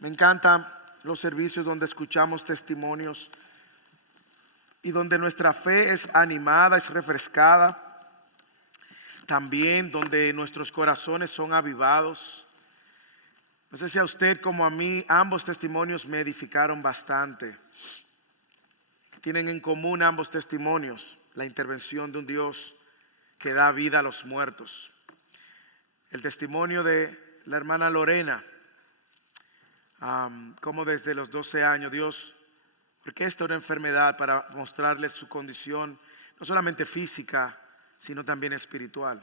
Me encantan los servicios donde escuchamos testimonios y donde nuestra fe es animada, es refrescada. También donde nuestros corazones son avivados. No sé si a usted como a mí, ambos testimonios me edificaron bastante. Tienen en común ambos testimonios la intervención de un Dios que da vida a los muertos. El testimonio de la hermana Lorena, como desde los 12 años Dios orquesta una enfermedad para mostrarles su condición, no solamente física, sino también espiritual.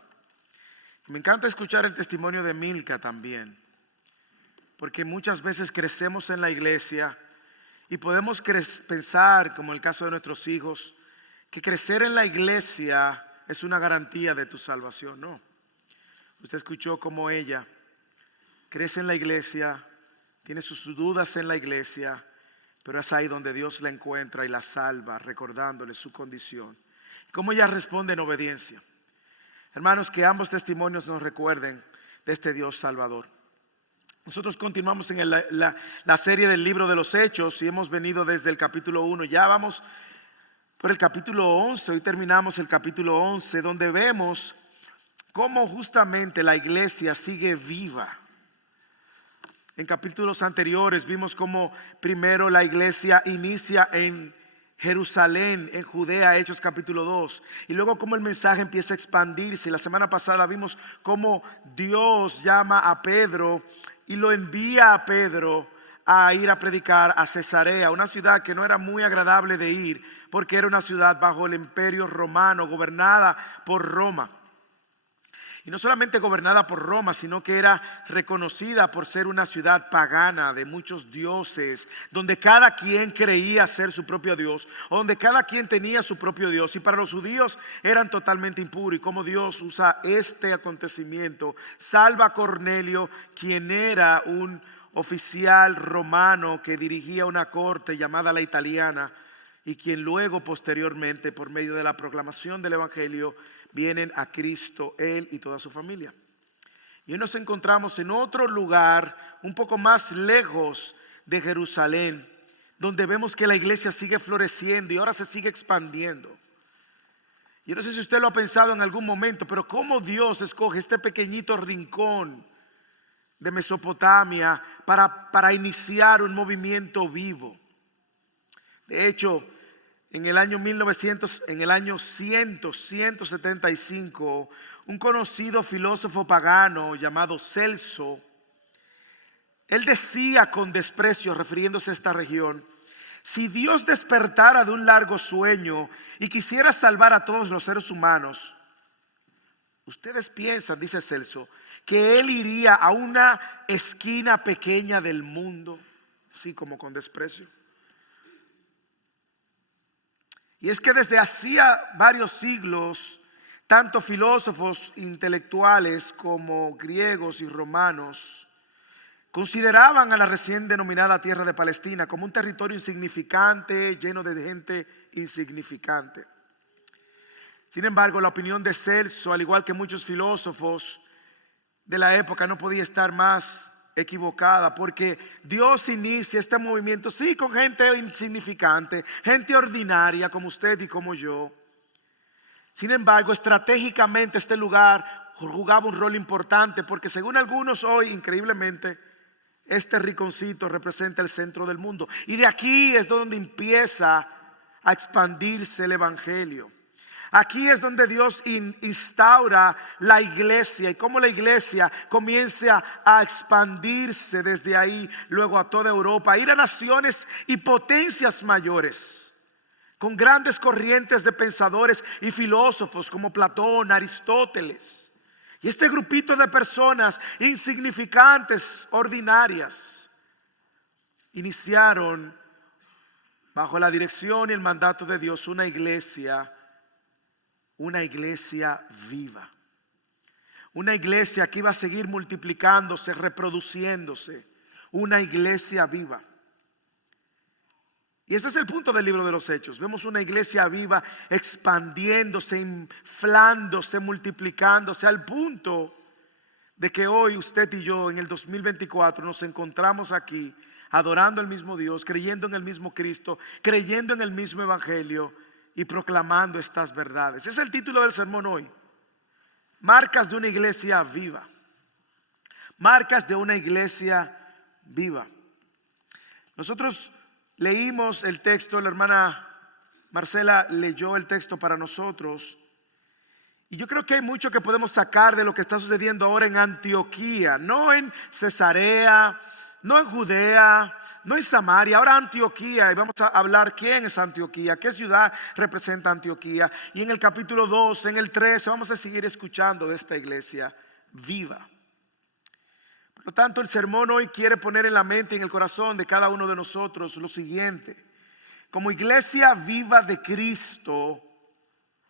Me encanta escuchar el testimonio de Milka también, porque muchas veces crecemos en la iglesia y podemos pensar, como en el caso de nuestros hijos, que crecer en la iglesia es una garantía de tu salvación. No. Usted escuchó cómo ella crece en la iglesia, tiene sus dudas en la iglesia, pero es ahí donde Dios la encuentra y la salva, recordándole su condición. Cómo ella responde en obediencia. Hermanos, que ambos testimonios nos recuerden de este Dios salvador. Nosotros continuamos en la serie del libro de los Hechos y hemos venido desde el capítulo 1. Ya vamos por el capítulo 11, hoy terminamos el capítulo 11, donde vemos cómo justamente la iglesia sigue viva. En capítulos anteriores vimos cómo primero la iglesia inicia en Jerusalén, en Judea, Hechos capítulo 2, y luego cómo el mensaje empieza a expandirse. La semana pasada vimos cómo Dios llama a Pedro y lo envía a Pedro a ir a predicar a Cesarea, una ciudad que no era muy agradable de ir, porque era una ciudad bajo el imperio romano, gobernada por Roma. Y no solamente gobernada por Roma, sino que era reconocida por ser una ciudad pagana de muchos dioses, donde cada quien creía ser su propio Dios, o donde cada quien tenía su propio Dios. Y para los judíos eran totalmente impuros. Y como Dios usa este acontecimiento, salva a Cornelio, quien era un oficial romano que dirigía una corte llamada la italiana, y quien luego posteriormente, por medio de la proclamación del evangelio, vienen a Cristo, él y toda su familia. Y hoy nos encontramos en otro lugar un poco más lejos de Jerusalén, donde vemos que la iglesia sigue floreciendo y ahora se sigue expandiendo. Yo no sé si usted lo ha pensado en algún momento, pero cómo Dios escoge este pequeñito rincón de Mesopotamia para iniciar un movimiento vivo. De hecho, en el año 175, un conocido filósofo pagano llamado Celso, él decía con desprecio, refiriéndose a esta región: si Dios despertara de un largo sueño y quisiera salvar a todos los seres humanos, ustedes piensan, dice Celso, que él iría a una esquina pequeña del mundo, así como con desprecio. Y es que desde hacía varios siglos, tanto filósofos intelectuales como griegos y romanos consideraban a la recién denominada tierra de Palestina como un territorio insignificante, lleno de gente insignificante. Sin embargo, la opinión de Celso, al igual que muchos filósofos de la época, no podía estar más equivocada, porque Dios inicia este movimiento, sí, con gente insignificante, gente ordinaria como usted y como yo. Sin embargo, estratégicamente este lugar jugaba un rol importante, porque según algunos hoy, increíblemente, este rinconcito representa el centro del mundo, y de aquí es donde empieza a expandirse el evangelio. Aquí es donde Dios instaura la iglesia, y cómo la iglesia comienza a expandirse desde ahí, luego a toda Europa, a ir a naciones y potencias mayores, con grandes corrientes de pensadores y filósofos como Platón, Aristóteles. Y este grupito de personas insignificantes, ordinarias, iniciaron bajo la dirección y el mandato de Dios una iglesia viva. Una iglesia que iba a seguir multiplicándose, reproduciéndose. Una iglesia viva. Y ese es el punto del libro de los Hechos. Vemos una iglesia viva expandiéndose, inflándose, multiplicándose, al punto de que hoy usted y yo en el 2024 nos encontramos aquí adorando al mismo Dios, creyendo en el mismo Cristo, creyendo en el mismo Evangelio y proclamando estas verdades. Ese es el título del sermón hoy. Marcas de una iglesia viva. Marcas de una iglesia viva. Nosotros leímos el texto, la hermana Marcela leyó el texto para nosotros. Y yo creo que hay mucho que podemos sacar de lo que está sucediendo ahora en Antioquía. No en Cesarea, no en Judea, no en Samaria, ahora Antioquía. Y vamos a hablar quién es Antioquía, qué ciudad representa Antioquía. Y en el capítulo 2, en el 13, vamos a seguir escuchando de esta iglesia viva. Por lo tanto, el sermón hoy quiere poner en la mente y en el corazón de cada uno de nosotros lo siguiente. Como iglesia viva de Cristo,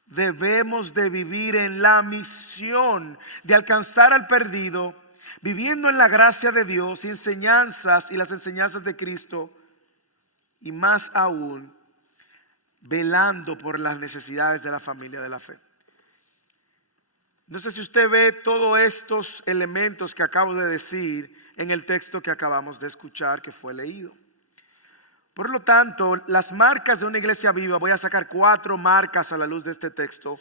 debemos de vivir en la misión de alcanzar al perdido, viviendo en la gracia de Dios y enseñanzas y las enseñanzas de Cristo, y más aún velando por las necesidades de la familia de la fe. No sé si usted ve todos estos elementos que acabo de decir en el texto que acabamos de escuchar, que fue leído. Por lo tanto, las marcas de una iglesia viva, voy a sacar 4 marcas a la luz de este texto.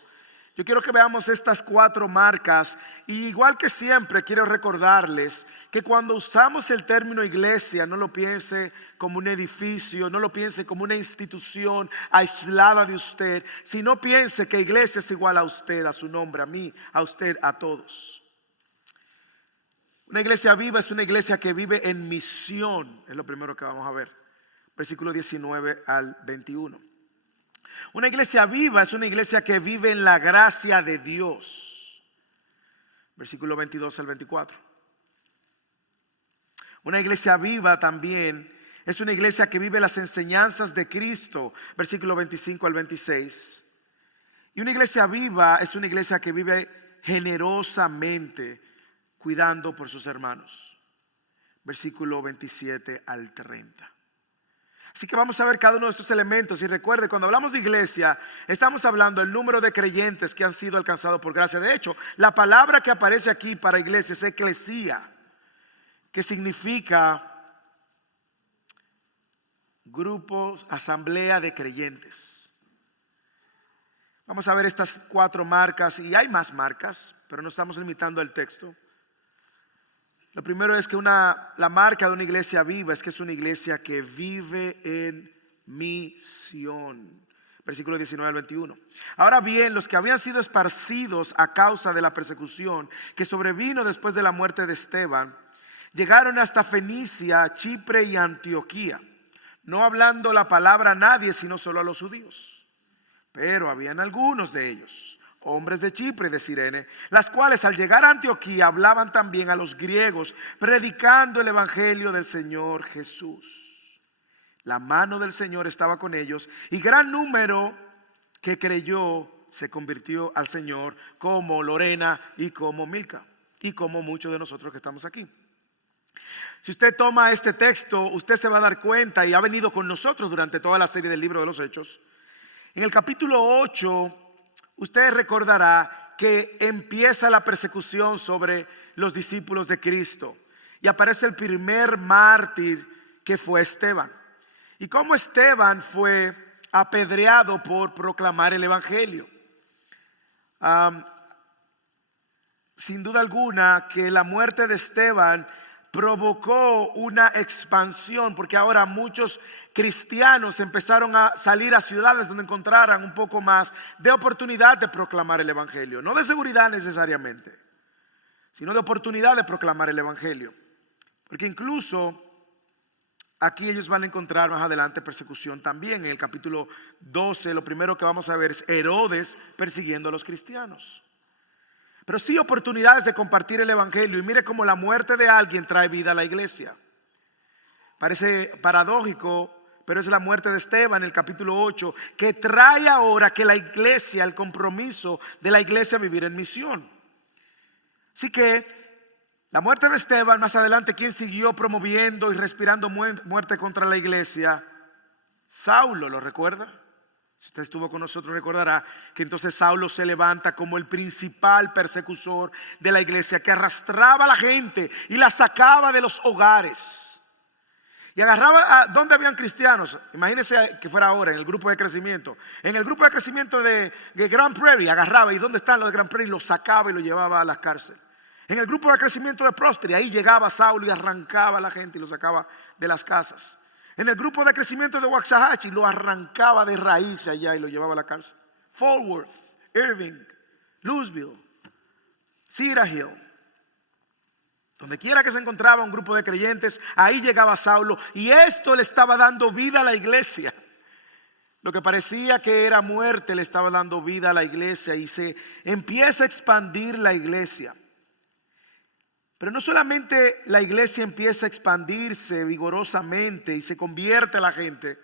Yo quiero que veamos estas 4 marcas, y igual que siempre quiero recordarles que cuando usamos el término iglesia, no lo piense como un edificio, no lo piense como una institución aislada de usted, sino piense que iglesia es igual a usted, a su nombre, a mí, a usted, a todos. Una iglesia viva es una iglesia que vive en misión, es lo primero que vamos a ver. Versículo 19 al 21. Una iglesia viva es una iglesia que vive en la gracia de Dios. Versículo 22 al 24. Una iglesia viva también es una iglesia que vive las enseñanzas de Cristo. Versículo 25 al 26. Y una iglesia viva es una iglesia que vive generosamente cuidando por sus hermanos. Versículo 27 al 30. Así que vamos a ver cada uno de estos elementos. Y recuerde, cuando hablamos de iglesia, estamos hablando del número de creyentes que han sido alcanzados por gracia. De hecho, la palabra que aparece aquí para iglesia es eclesía, que significa grupos, asamblea de creyentes. Vamos a ver estas 4 marcas, y hay más marcas, pero no estamos limitando el texto. Lo primero es que la marca de una iglesia viva es que es una iglesia que vive en misión. Versículo 19 al 21. Ahora bien, los que habían sido esparcidos a causa de la persecución que sobrevino después de la muerte de Esteban, llegaron hasta Fenicia, Chipre y Antioquía, no hablando la palabra a nadie, sino solo a los judíos. Pero habían algunos de ellos, hombres de Chipre y de Cirene, las cuales al llegar a Antioquía hablaban también a los griegos, predicando el evangelio del Señor Jesús. La mano del Señor estaba con ellos, y gran número que creyó se convirtió al Señor, como Lorena y como Milka, y como muchos de nosotros que estamos aquí. Si usted toma este texto, usted se va a dar cuenta, y ha venido con nosotros durante toda la serie del libro de los Hechos. En el capítulo 8, usted recordará que empieza la persecución sobre los discípulos de Cristo, y aparece el primer mártir, que fue Esteban. Y cómo Esteban fue apedreado por proclamar el evangelio. Sin duda alguna que la muerte de Esteban provocó una expansión, porque ahora muchos cristianos empezaron a salir a ciudades donde encontraran un poco más de oportunidad de proclamar el evangelio. No de seguridad necesariamente, sino de oportunidad de proclamar el evangelio. Porque incluso aquí ellos van a encontrar más adelante persecución también. En el capítulo 12 lo primero que vamos a ver es Herodes persiguiendo a los cristianos. Pero sí oportunidades de compartir el evangelio. Y mire cómo la muerte de alguien trae vida a la iglesia. Parece paradójico, pero es la muerte de Esteban en el capítulo 8, que trae ahora que la iglesia, el compromiso de la iglesia a vivir en misión. Así que la muerte de Esteban, más adelante, ¿quién siguió promoviendo y respirando muerte contra la iglesia? Saulo, ¿lo recuerda? Si usted estuvo con nosotros recordará que entonces Saulo se levanta como el principal persecutor de la iglesia, que arrastraba a la gente y la sacaba de los hogares. Y agarraba a donde habían cristianos. Imagínense que fuera ahora en el grupo de crecimiento. En el grupo de crecimiento de Grand Prairie agarraba. ¿Y dónde están los de Grand Prairie? Los sacaba y los llevaba a la cárcel. En el grupo de crecimiento de Prosper, ahí llegaba Saulo y arrancaba a la gente y lo sacaba de las casas. En el grupo de crecimiento de Waxahachie lo arrancaba de raíz allá y lo llevaba a la cárcel. Fort Worth, Irving, Louisville, Cedar Hill. Donde quiera que se encontraba un grupo de creyentes, ahí llegaba Saulo y esto le estaba dando vida a la iglesia. Lo que parecía que era muerte le estaba dando vida a la iglesia y se empieza a expandir la iglesia. Pero no solamente la iglesia empieza a expandirse vigorosamente y se convierte a la gente,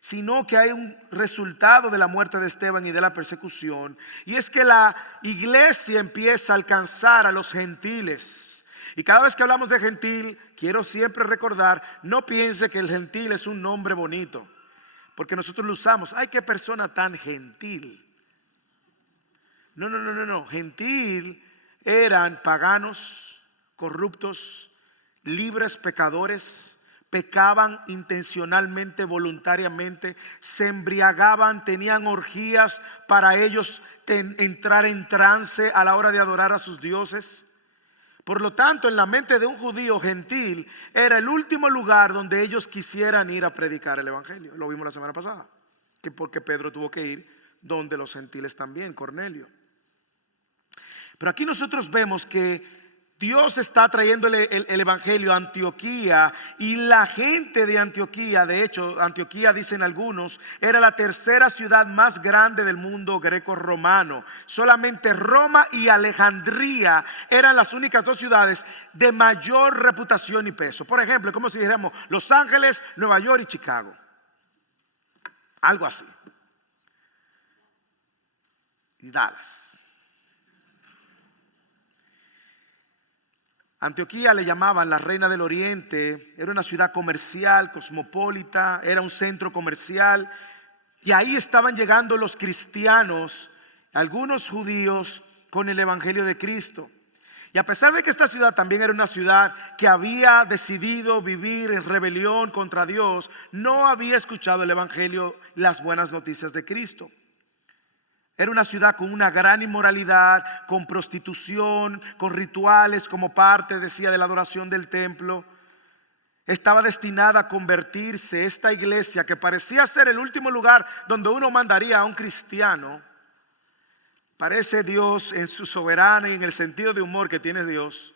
sino que hay un resultado de la muerte de Esteban y de la persecución. Y es que la iglesia empieza a alcanzar a los gentiles. Y cada vez que hablamos de gentil, quiero siempre recordar, no piense que el gentil es un nombre bonito, porque nosotros lo usamos. ¡Ay, qué persona tan gentil! No. Gentil eran paganos, corruptos, libres pecadores, pecaban intencionalmente, voluntariamente, se embriagaban, tenían orgías para ellos entrar en trance a la hora de adorar a sus dioses. Por lo tanto, en la mente de un judío gentil era el último lugar donde ellos quisieran ir a predicar el evangelio. Lo vimos la semana pasada, que porque Pedro tuvo que ir donde los gentiles también, Cornelio. Pero aquí nosotros vemos que Dios está trayendo el evangelio a Antioquía y la gente de Antioquía, de hecho, Antioquía, dicen algunos, era la tercera ciudad más grande del mundo greco-romano. Solamente Roma y Alejandría eran las únicas dos ciudades de mayor reputación y peso. Por ejemplo, como si dijéramos Los Ángeles, Nueva York y Chicago. Algo así. Y Dallas. Antioquía le llamaban la reina del oriente, era una ciudad comercial, cosmopolita, era un centro comercial y ahí estaban llegando los cristianos, algunos judíos con el evangelio de Cristo. Y a pesar de que esta ciudad también era una ciudad que había decidido vivir en rebelión contra Dios, no había escuchado el evangelio, las buenas noticias de Cristo. Era una ciudad con una gran inmoralidad, con prostitución, con rituales como parte, decía, de la adoración del templo. Estaba destinada a convertirse esta iglesia, que parecía ser el último lugar donde uno mandaría a un cristiano. Parece Dios en su soberana y en el sentido de humor que tiene Dios,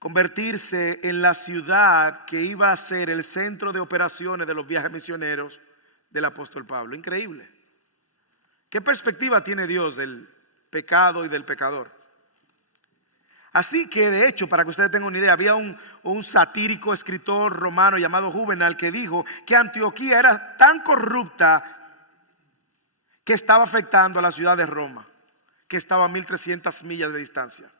convertirse en la ciudad que iba a ser el centro de operaciones de los viajes misioneros del apóstol Pablo. Increíble. ¿Qué perspectiva tiene Dios del pecado y del pecador? Así que, de hecho, para que ustedes tengan una idea, había un satírico escritor romano llamado Juvenal que dijo que Antioquía era tan corrupta que estaba afectando a la ciudad de Roma, que estaba a 1300 millas de distancia.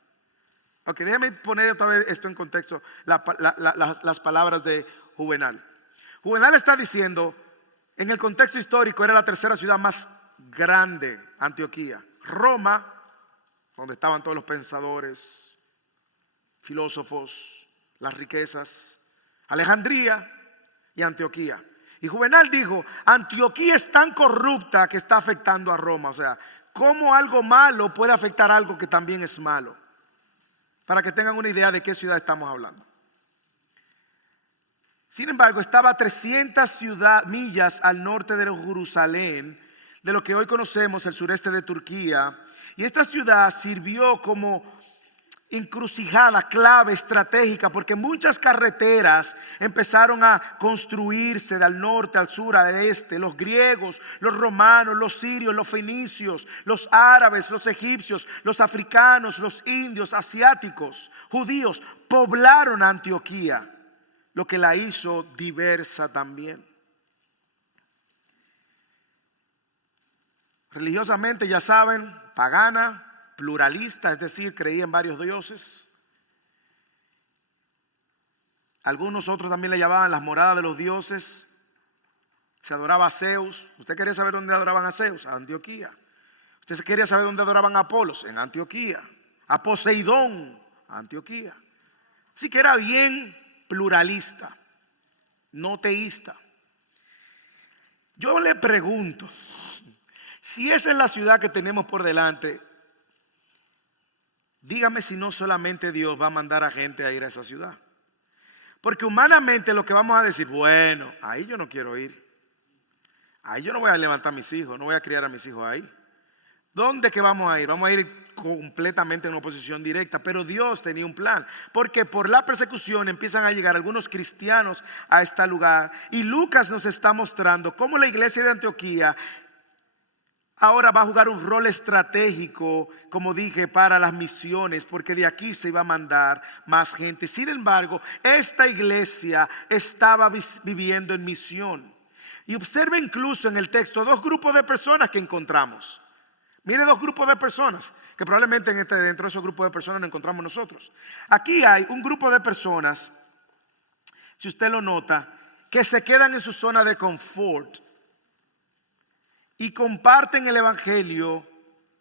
Ok, déjame poner otra vez esto en contexto, las palabras de Juvenal. Juvenal está diciendo, en el contexto histórico, era la tercera ciudad más grande, Antioquía. Roma, donde estaban todos los pensadores, filósofos, las riquezas. Alejandría y Antioquía. Y Juvenal dijo, Antioquía es tan corrupta que está afectando a Roma. O sea, ¿cómo algo malo puede afectar algo que también es malo? Para que tengan una idea de qué ciudad estamos hablando. Sin embargo, estaba a 300 millas al norte de Jerusalén, de lo que hoy conocemos el sureste de Turquía. Y esta ciudad sirvió como encrucijada, clave, estratégica, porque muchas carreteras empezaron a construirse del norte al sur, al este. Los griegos, los romanos, los sirios, los fenicios, los árabes, los egipcios, los africanos, los indios, asiáticos, judíos, poblaron Antioquía, lo que la hizo diversa también. Religiosamente, ya saben, pagana, pluralista, es decir, creía en varios dioses. Algunos otros también le llamaban las moradas de los dioses. Se adoraba a Zeus. ¿Usted quería saber dónde adoraban a Zeus? A Antioquía. ¿Usted quería saber dónde adoraban a Apolos? En Antioquía. A Poseidón, a Antioquía. Así que era bien pluralista. no teísta. Yo le pregunto, si esa es la ciudad que tenemos por delante, dígame si no solamente Dios va a mandar a gente a ir a esa ciudad. Porque humanamente lo que vamos a decir, bueno, ahí yo no quiero ir. Ahí yo no voy a levantar a mis hijos, no voy a criar a mis hijos ahí. ¿Dónde que vamos a ir? Vamos a ir completamente en oposición directa. Pero Dios tenía un plan. Porque por la persecución empiezan a llegar algunos cristianos a este lugar. Y Lucas nos está mostrando cómo la iglesia de Antioquía ahora va a jugar un rol estratégico, como dije, para las misiones, porque de aquí se iba a mandar más gente. Sin embargo, esta iglesia estaba viviendo en misión. Y observe incluso en el texto dos grupos de personas que encontramos. Mire, dos grupos de personas, que probablemente dentro de esos grupos de personas nos encontramos nosotros. Aquí hay un grupo de personas, si usted lo nota, que se quedan en su zona de confort y comparten el evangelio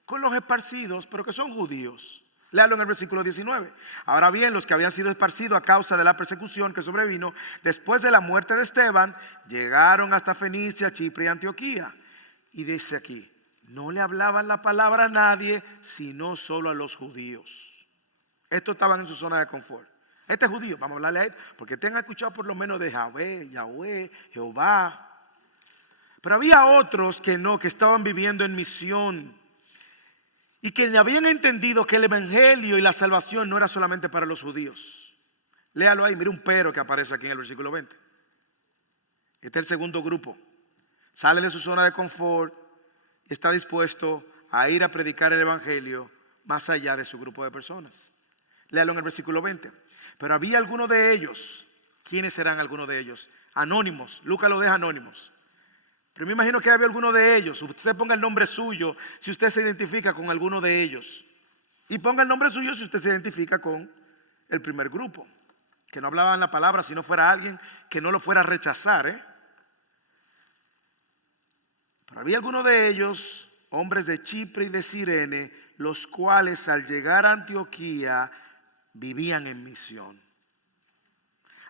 con los esparcidos, pero que son judíos. Léalo en el versículo 19. Ahora bien, los que habían sido esparcidos a causa de la persecución que sobrevino después de la muerte de Esteban, llegaron hasta Fenicia, Chipre y Antioquía. Y dice aquí, no le hablaban la palabra a nadie, sino solo a los judíos. Estos estaban en su zona de confort. Este es judío, vamos a hablarle a él, porque tengan escuchado por lo menos de Yahweh, Jehová. Pero había otros que no, que estaban viviendo en misión y que habían entendido que el evangelio y la salvación no era solamente para los judíos. Léalo ahí, mire un pero que aparece aquí en el versículo 20. Este es el segundo grupo. Sale de su zona de confort y está dispuesto a ir a predicar el evangelio más allá de su grupo de personas. Léalo en el versículo 20. Pero había algunos de ellos. ¿Quiénes serán algunos de ellos? Anónimos. Lucas lo deja anónimos. Pero me imagino que había alguno de ellos. Usted ponga el nombre suyo si usted se identifica con alguno de ellos. Y ponga el nombre suyo si usted se identifica con el primer grupo. Que no hablaban la palabra si no fuera alguien que no lo fuera a rechazar. Pero había alguno de ellos, hombres de Chipre y de Cirene, los cuales al llegar a Antioquía vivían en misión.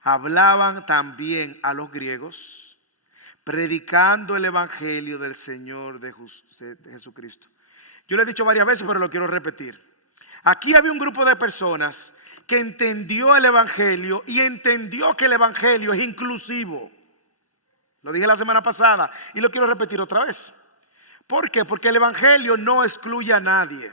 Hablaban también a los griegos, predicando el evangelio del Señor de Jesucristo. Yo le he dicho varias veces, pero lo quiero repetir. Aquí había un grupo de personas que entendió el evangelio y entendió que el evangelio es inclusivo. Lo dije la semana pasada y lo quiero repetir otra vez. ¿Por qué? Porque el evangelio no excluye a nadie.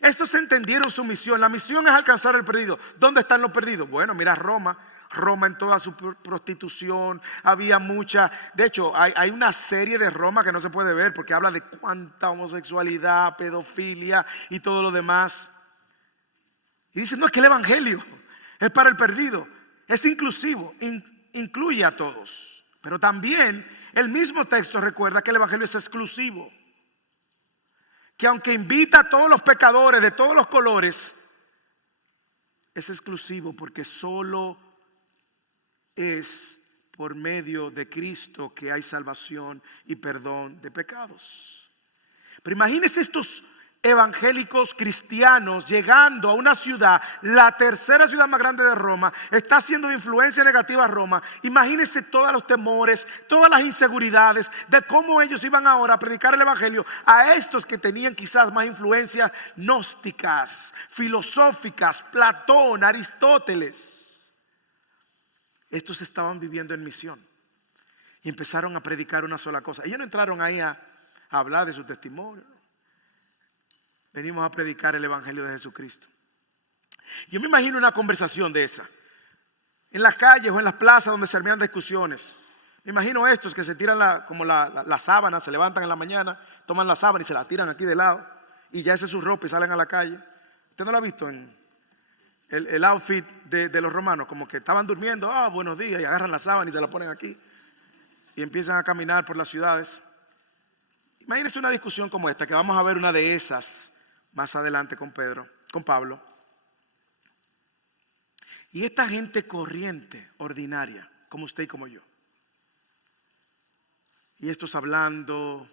Estos entendieron su misión. La misión es alcanzar el perdido. ¿Dónde están los perdidos? Bueno, mira Roma. Roma en toda su prostitución, había mucha, de hecho hay una serie de Roma que no se puede ver porque habla de cuánta homosexualidad, pedofilia y todo lo demás. Y dicen, no, es que el evangelio es para el perdido, es inclusivo, incluye a todos. Pero también el mismo texto recuerda que el evangelio es exclusivo, que aunque invita a todos los pecadores de todos los colores, es exclusivo porque solo es por medio de Cristo que hay salvación y perdón de pecados. Pero imagínense estos evangélicos cristianos llegando a una ciudad, la tercera ciudad más grande de Roma, está haciendo de influencia negativa a Roma. Imagínense todos los temores, todas las inseguridades de cómo ellos iban ahora a predicar el evangelio a estos que tenían quizás más influencias gnósticas, filosóficas, Platón, Aristóteles. Estos estaban viviendo en misión y empezaron a predicar una sola cosa. Ellos no entraron ahí a hablar de su testimonio. Venimos a predicar el evangelio de Jesucristo. Yo me imagino una conversación de esa en las calles o en las plazas donde se arman discusiones. Me imagino estos que se tiran la sábana, se levantan en la mañana, toman la sábana y se la tiran aquí de lado y ya esa es su ropa y salen a la calle. ¿Usted no lo ha visto en el outfit de los romanos? Como que estaban durmiendo, buenos días, y agarran la sábana y se la ponen aquí y empiezan a caminar por las ciudades. Imagínense una discusión como esta, que vamos a ver una de esas más adelante con Pablo. Y esta gente corriente, ordinaria, como usted y como yo. Y estos hablando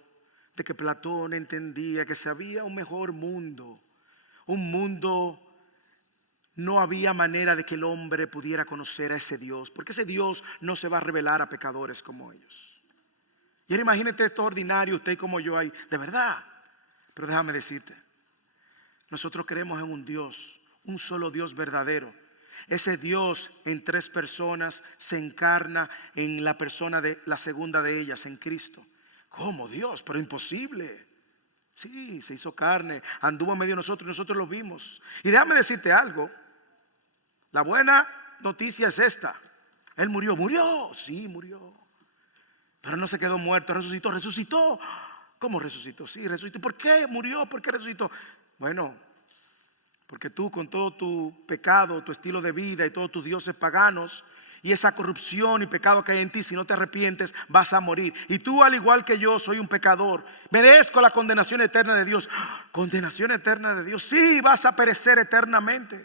de que Platón entendía que si había un mejor mundo, un mundo no había manera de que el hombre pudiera conocer a ese Dios, porque ese Dios no se va a revelar a pecadores como ellos. Y ahora imagínate esto ordinario, usted como yo ahí, de verdad. Pero déjame decirte, nosotros creemos en un Dios, un solo Dios verdadero. Ese Dios en 3 personas se encarna en la persona de la segunda de ellas, en Cristo. ¿Cómo Dios? Pero imposible. Sí, se hizo carne, anduvo en medio de nosotros y nosotros lo vimos. Y déjame decirte algo. La buena noticia es esta. Él murió, sí murió. Pero no se quedó muerto, resucitó. ¿Cómo resucitó? Sí, resucitó. ¿Por qué murió? ¿Por qué resucitó? Bueno, porque tú con todo tu pecado, tu estilo de vida y todos tus dioses paganos y esa corrupción y pecado que hay en ti, si no te arrepientes vas a morir. Y tú, al igual que yo, soy un pecador, merezco la condenación eterna de Dios. ¿Condenación eterna de Dios? Sí, vas a perecer eternamente.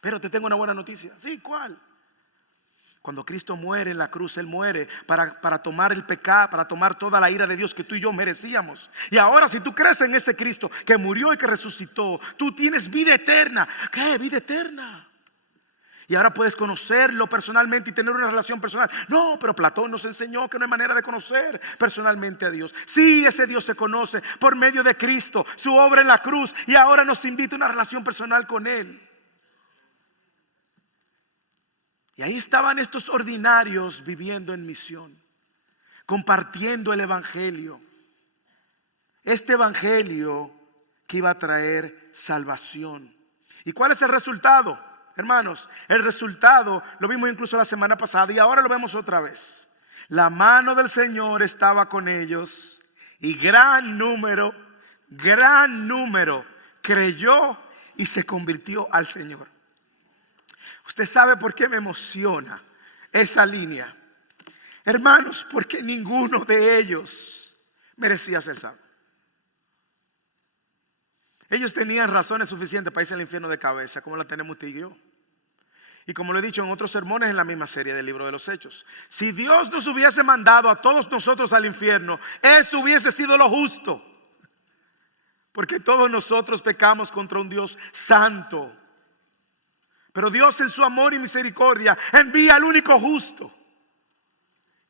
Pero te tengo una buena noticia. Sí, ¿cuál? Cuando Cristo muere en la cruz, Él muere para tomar el pecado, para tomar toda la ira de Dios que tú y yo merecíamos. Y ahora, si tú crees en ese Cristo que murió y que resucitó, tú tienes vida eterna. ¿Qué? Vida eterna. Y ahora puedes conocerlo personalmente y tener una relación personal. No, pero Platón nos enseñó que no hay manera de conocer personalmente a Dios. Sí, ese Dios se conoce por medio de Cristo, su obra en la cruz, y ahora nos invita a una relación personal con Él. Y ahí estaban estos ordinarios viviendo en misión, compartiendo el evangelio. Este evangelio que iba a traer salvación. ¿Y cuál es el resultado? Hermanos, el resultado lo vimos incluso la semana pasada y ahora lo vemos otra vez. La mano del Señor estaba con ellos y gran número creyó y se convirtió al Señor. Usted sabe por qué me emociona esa línea. Hermanos, porque ninguno de ellos merecía ser salvo. Ellos tenían razones suficientes para irse al infierno de cabeza, como la tenemos usted y yo. Y como lo he dicho en otros sermones en la misma serie del libro de los Hechos, si Dios nos hubiese mandado a todos nosotros al infierno, eso hubiese sido lo justo. Porque todos nosotros pecamos contra un Dios santo. Pero Dios, en su amor y misericordia, envía al único justo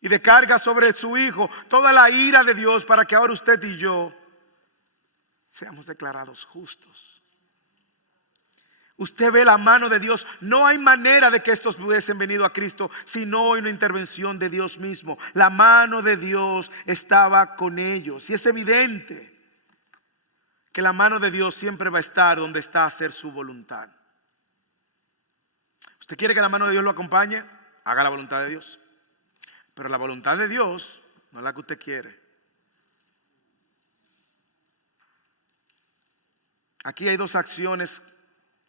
y descarga sobre su Hijo toda la ira de Dios para que ahora usted y yo seamos declarados justos. Usted ve la mano de Dios. No hay manera de que estos hubiesen venido a Cristo si no hay una intervención de Dios mismo. La mano de Dios estaba con ellos. Y es evidente que la mano de Dios siempre va a estar donde está a hacer su voluntad. ¿Usted quiere que la mano de Dios lo acompañe? Haga la voluntad de Dios. Pero la voluntad de Dios no es la que usted quiere. Aquí hay 2 acciones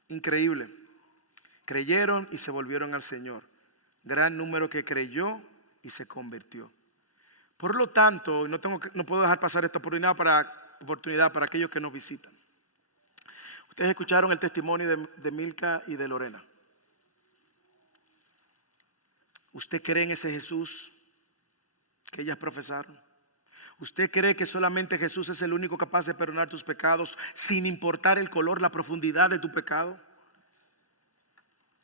increíbles. Creyeron y se volvieron al Señor. Gran número que creyó y se convirtió. Por lo tanto, no puedo dejar pasar esta oportunidad para aquellos que nos visitan. Ustedes escucharon el testimonio de Milka y de Lorena. ¿Usted cree en ese Jesús que ellas profesaron? ¿Usted cree que solamente Jesús es el único capaz de perdonar tus pecados sin importar el color, la profundidad de tu pecado?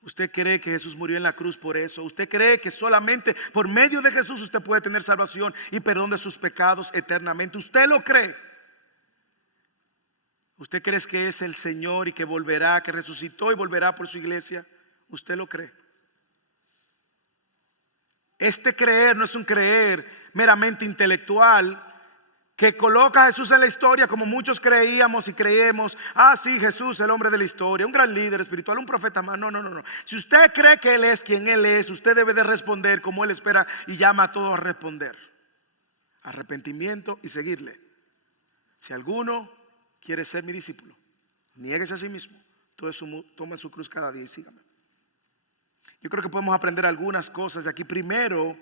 ¿Usted cree que Jesús murió en la cruz por eso? ¿Usted cree que solamente por medio de Jesús usted puede tener salvación y perdón de sus pecados eternamente? ¿Usted lo cree? ¿Usted cree que es el Señor y que volverá, que resucitó y volverá por su iglesia? ¿Usted lo cree? Este creer no es un creer meramente intelectual que coloca a Jesús en la historia como muchos creíamos y creemos. Ah, sí, Jesús, el hombre de la historia, un gran líder espiritual, un profeta más. No. Si usted cree que Él es quien Él es, usted debe de responder como Él espera y llama a todos a responder. Arrepentimiento y seguirle. Si alguno quiere ser mi discípulo, niéguese a sí mismo, tome su cruz cada día y sígame. Yo creo que podemos aprender algunas cosas de aquí. Primero,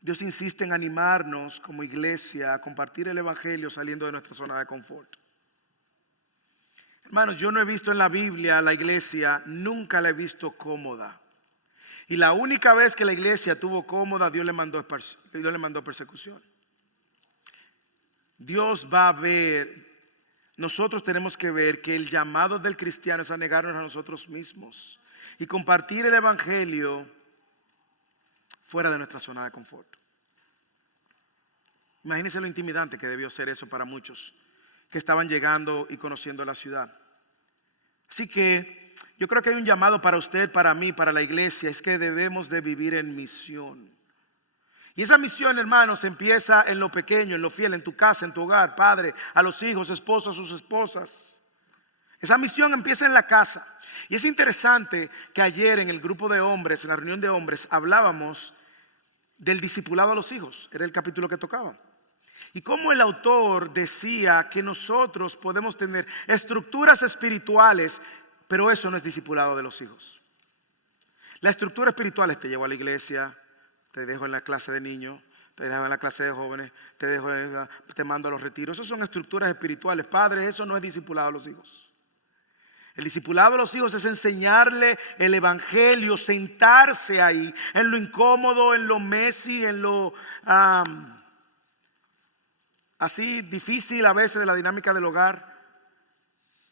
Dios insiste en animarnos como iglesia a compartir el evangelio saliendo de nuestra zona de confort. Hermanos, yo no he visto en la Biblia la iglesia, nunca la he visto cómoda. Y la única vez que la iglesia tuvo cómoda, Dios le mandó persecución. Dios va a ver nosotros tenemos que ver que el llamado del cristiano es a negarnos a nosotros mismos y compartir el evangelio fuera de nuestra zona de confort. Imagínense lo intimidante que debió ser eso para muchos que estaban llegando y conociendo la ciudad. Así que yo creo que hay un llamado para usted, para mí, para la iglesia, es que debemos de vivir en misión. Y esa misión, hermanos, empieza en lo pequeño, en lo fiel, en tu casa, en tu hogar, padre, a los hijos, esposos, a sus esposas. Esa misión empieza en la casa. Y es interesante que ayer en el grupo de hombres, en la reunión de hombres, hablábamos del discipulado a los hijos. Era el capítulo que tocaba. Y cómo el autor decía que nosotros podemos tener estructuras espirituales, pero eso no es discipulado de los hijos. La estructura espiritual es: te llevo a la iglesia, te dejo en la clase de niños, te dejo en la clase de jóvenes, te mando a los retiros. Esas son estructuras espirituales. Padre, eso no es discipulado a los hijos. El discipulado a los hijos es enseñarle el evangelio, sentarse ahí, en lo incómodo, en lo messy, en lo así difícil a veces de la dinámica del hogar.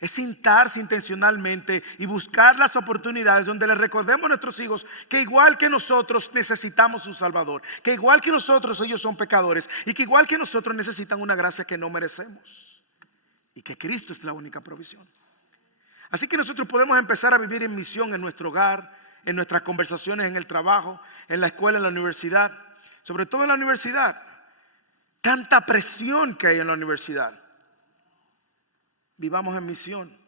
Es sentarse intencionalmente y buscar las oportunidades donde les recordemos a nuestros hijos que igual que nosotros necesitamos un Salvador, que igual que nosotros ellos son pecadores y que igual que nosotros necesitan una gracia que no merecemos y que Cristo es la única provisión. Así que nosotros podemos empezar a vivir en misión en nuestro hogar, en nuestras conversaciones, en el trabajo, en la escuela, en la universidad, sobre todo en la universidad. Tanta presión que hay en la universidad. Vivamos en misión.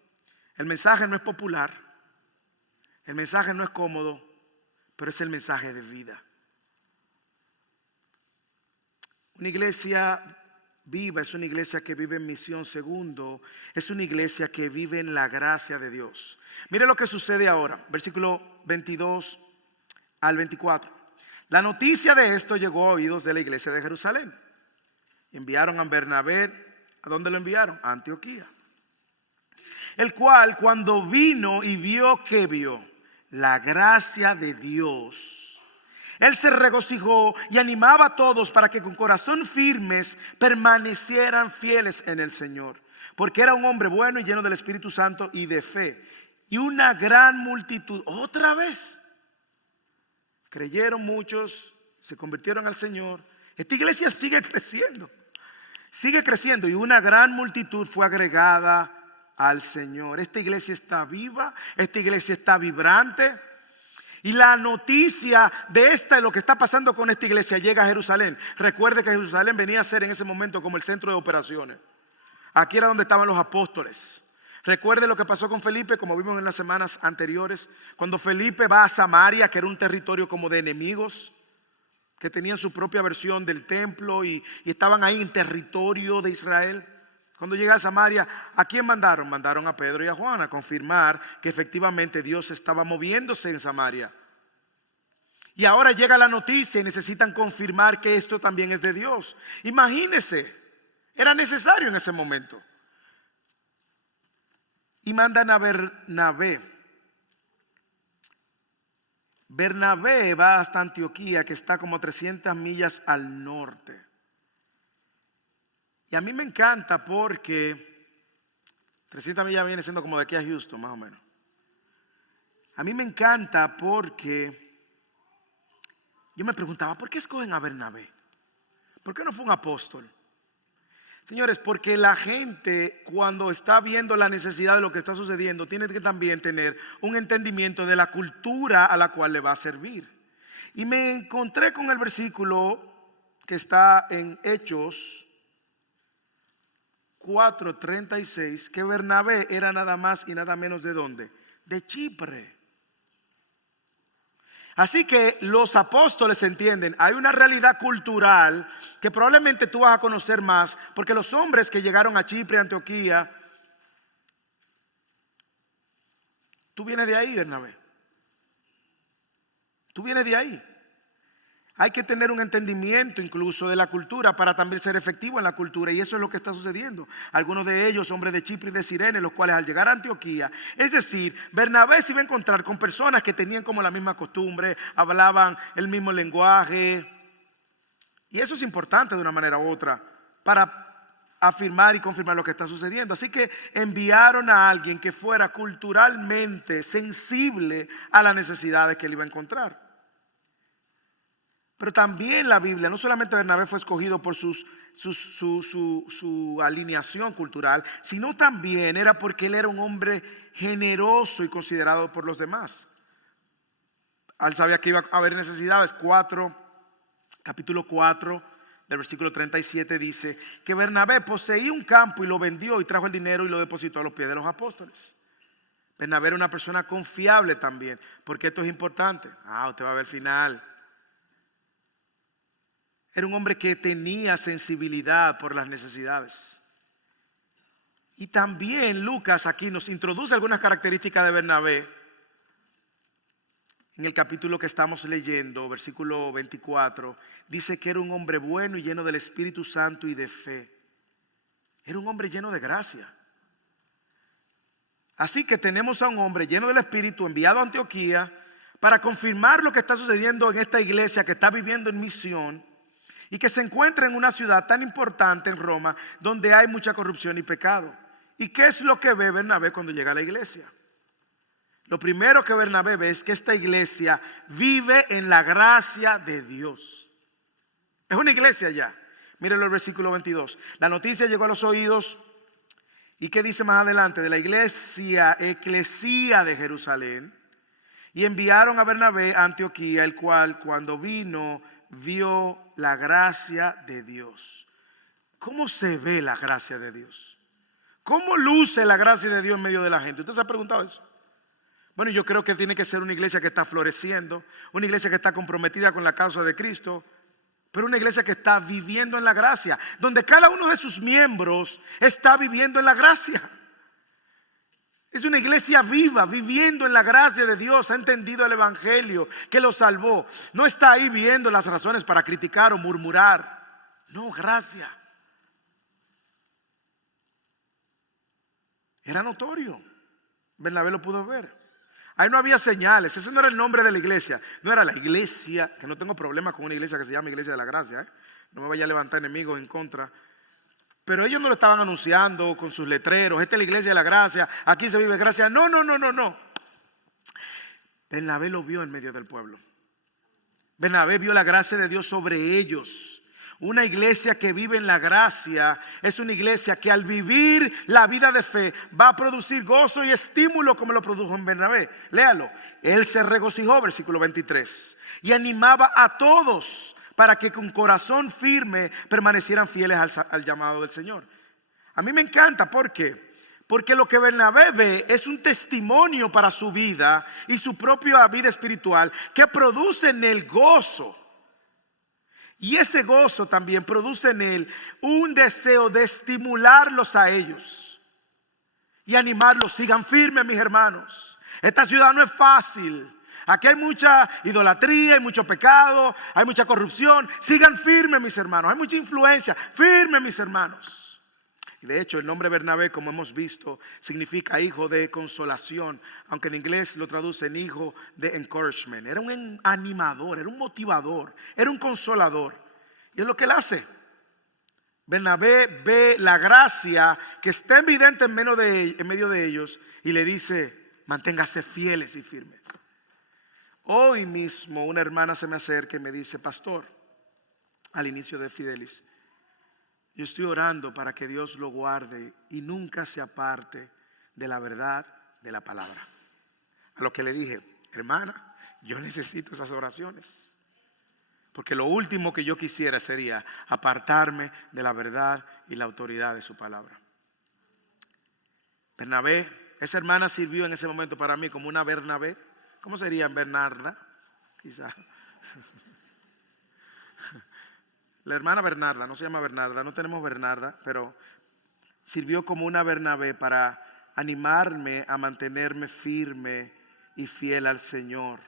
El mensaje no es popular, el mensaje no es cómodo, pero es el mensaje de vida. Una iglesia viva es una iglesia que vive en misión. Segundo, es una iglesia que vive en la gracia de Dios. Mire lo que sucede ahora, versículo 22 al 24. La noticia de esto llegó a oídos de la iglesia de Jerusalén. Enviaron a Bernabé. ¿A dónde lo enviaron? A Antioquía. El cual, cuando vino y vio la gracia de Dios, él se regocijó y animaba a todos para que con corazón firmes permanecieran fieles en el Señor, porque era un hombre bueno y lleno del Espíritu Santo y de fe. Y una gran multitud, otra vez, creyeron muchos, se convirtieron al Señor. Esta iglesia sigue creciendo y una gran multitud fue agregada al Señor. Esta iglesia está viva, esta iglesia está vibrante. Y la noticia de lo que está pasando con esta iglesia llega a Jerusalén. Recuerde que Jerusalén venía a ser en ese momento como el centro de operaciones. Aquí era donde estaban los apóstoles. Recuerde lo que pasó con Felipe, como vimos en las semanas anteriores. Cuando Felipe va a Samaria, que era un territorio como de enemigos, que tenían su propia versión del templo y estaban ahí en territorio de Israel. Cuando llega a Samaria, ¿a quién mandaron? Mandaron a Pedro y a Juan a confirmar que efectivamente Dios estaba moviéndose en Samaria. Y ahora llega la noticia y necesitan confirmar que esto también es de Dios. Imagínense, era necesario en ese momento. Y mandan a Bernabé. Bernabé va hasta Antioquía, que está como 300 millas al norte. Y a mí me encanta porque 300 millas viene siendo como de aquí a Houston, más o menos. A mí me encanta porque yo me preguntaba, ¿por qué escogen a Bernabé? ¿Por qué no fue un apóstol? Señores, porque la gente cuando está viendo la necesidad de lo que está sucediendo tiene que también tener un entendimiento de la cultura a la cual le va a servir. Y me encontré con el versículo que está en Hechos 4:36, que Bernabé era nada más y nada menos de ¿dónde? De Chipre. Así que los apóstoles entienden, hay una realidad cultural que probablemente tú vas a conocer más, porque los hombres que llegaron a Chipre, Antioquía, tú vienes de ahí, Bernabé. Tú vienes de ahí. Hay que tener un entendimiento incluso de la cultura para también ser efectivo en la cultura. Y eso es lo que está sucediendo. Algunos de ellos, hombres de Chipre y de Cirene, los cuales al llegar a Antioquía, es decir, Bernabé se iba a encontrar con personas que tenían como la misma costumbre, hablaban el mismo lenguaje. Y eso es importante de una manera u otra para afirmar y confirmar lo que está sucediendo. Así que enviaron a alguien que fuera culturalmente sensible a las necesidades que él iba a encontrar. Pero también la Biblia, no solamente Bernabé fue escogido por su alineación cultural, sino también era porque él era un hombre generoso y considerado por los demás. Él sabía que iba a haber necesidades. Capítulo 4, del versículo 37 dice que Bernabé poseía un campo y lo vendió y trajo el dinero y lo depositó a los pies de los apóstoles. Bernabé era una persona confiable también, porque esto es importante. Usted va a ver el final. Era un hombre que tenía sensibilidad por las necesidades. Y también Lucas aquí nos introduce algunas características de Bernabé. En el capítulo que estamos leyendo, versículo 24, dice que era un hombre bueno y lleno del Espíritu Santo y de fe. Era un hombre lleno de gracia. Así que tenemos a un hombre lleno del Espíritu enviado a Antioquía para confirmar lo que está sucediendo en esta iglesia que está viviendo en misión y que se encuentra en una ciudad tan importante en Roma donde hay mucha corrupción y pecado. ¿Y qué es lo que ve Bernabé cuando llega a la iglesia? Lo primero que Bernabé ve es que esta iglesia vive en la gracia de Dios. Es una iglesia ya. Mírenlo el versículo 22. La noticia llegó a los oídos. ¿Y qué dice más adelante? De la eclesía de Jerusalén. Y enviaron a Bernabé a Antioquía, el cual cuando vino vio la gracia de Dios. ¿Cómo se ve la gracia de Dios? ¿Cómo luce la gracia de Dios en medio de la gente? ¿Usted se ha preguntado eso? Bueno, yo creo que tiene que ser una iglesia que está floreciendo, una iglesia que está comprometida con la causa de Cristo, pero una iglesia que está viviendo en la gracia, donde cada uno de sus miembros está viviendo en la gracia. Es una iglesia viva, viviendo en la gracia de Dios, ha entendido el evangelio que lo salvó. No está ahí viendo las razones para criticar o murmurar. No, gracia. Era notorio. Bernabé lo pudo ver. Ahí no había señales, ese no era el nombre de la iglesia. No era la iglesia, que no tengo problema con una iglesia que se llama Iglesia de la Gracia, No me vaya a levantar enemigos en contra. Pero ellos no lo estaban anunciando con sus letreros. Esta es la Iglesia de la Gracia, aquí se vive gracia. No. Bernabé lo vio en medio del pueblo. Bernabé vio la gracia de Dios sobre ellos. Una iglesia que vive en la gracia es una iglesia que al vivir la vida de fe va a producir gozo y estímulo como lo produjo en Bernabé. Léalo. Él se regocijó, versículo 23, y animaba a todos para que con corazón firme permanecieran fieles al llamado del Señor. A mí me encanta, ¿por qué? Porque lo que Bernabé ve es un testimonio para su vida y su propia vida espiritual que produce en él gozo. Y ese gozo también produce en él un deseo de estimularlos a ellos y animarlos. Sigan firmes, mis hermanos. Esta ciudad no es fácil. Aquí hay mucha idolatría, hay mucho pecado, hay mucha corrupción. Sigan firmes, mis hermanos. Hay mucha influencia. Firmes, mis hermanos. Y de hecho, el nombre Bernabé, como hemos visto, significa hijo de consolación, aunque en inglés lo traducen hijo de encouragement. Era un animador, era un motivador, era un consolador. Y es lo que él hace. Bernabé ve la gracia que está evidente en medio de ellos y le dice: manténgase fieles y firmes. Hoy mismo una hermana se me acerca y me dice: pastor, al inicio de Fidelis, yo estoy orando para que Dios lo guarde y nunca se aparte de la verdad de la palabra. A lo que le dije: hermana, yo necesito esas oraciones, porque lo último que yo quisiera sería apartarme de la verdad y la autoridad de su palabra. Bernabé, esa hermana sirvió en ese momento para mí como una Bernabé. ¿Cómo sería Bernarda? Quizá. La hermana Bernarda, no se llama Bernarda, no tenemos Bernarda, pero sirvió como una Bernabé para animarme a mantenerme firme y fiel al Señor.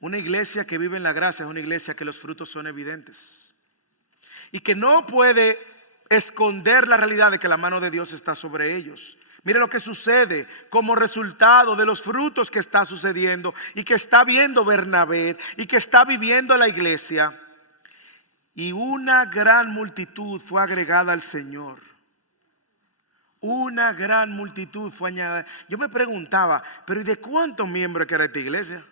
Una iglesia que vive en la gracia es una iglesia que los frutos son evidentes y que no puede esconder la realidad de que la mano de Dios está sobre ellos. Mire lo que sucede como resultado de los frutos que está sucediendo y que está viendo Bernabé y que está viviendo la iglesia. y una gran multitud fue agregada al Señor. Una gran multitud fue añadida. Yo me preguntaba, pero ¿y de cuántos miembros que era esta iglesia?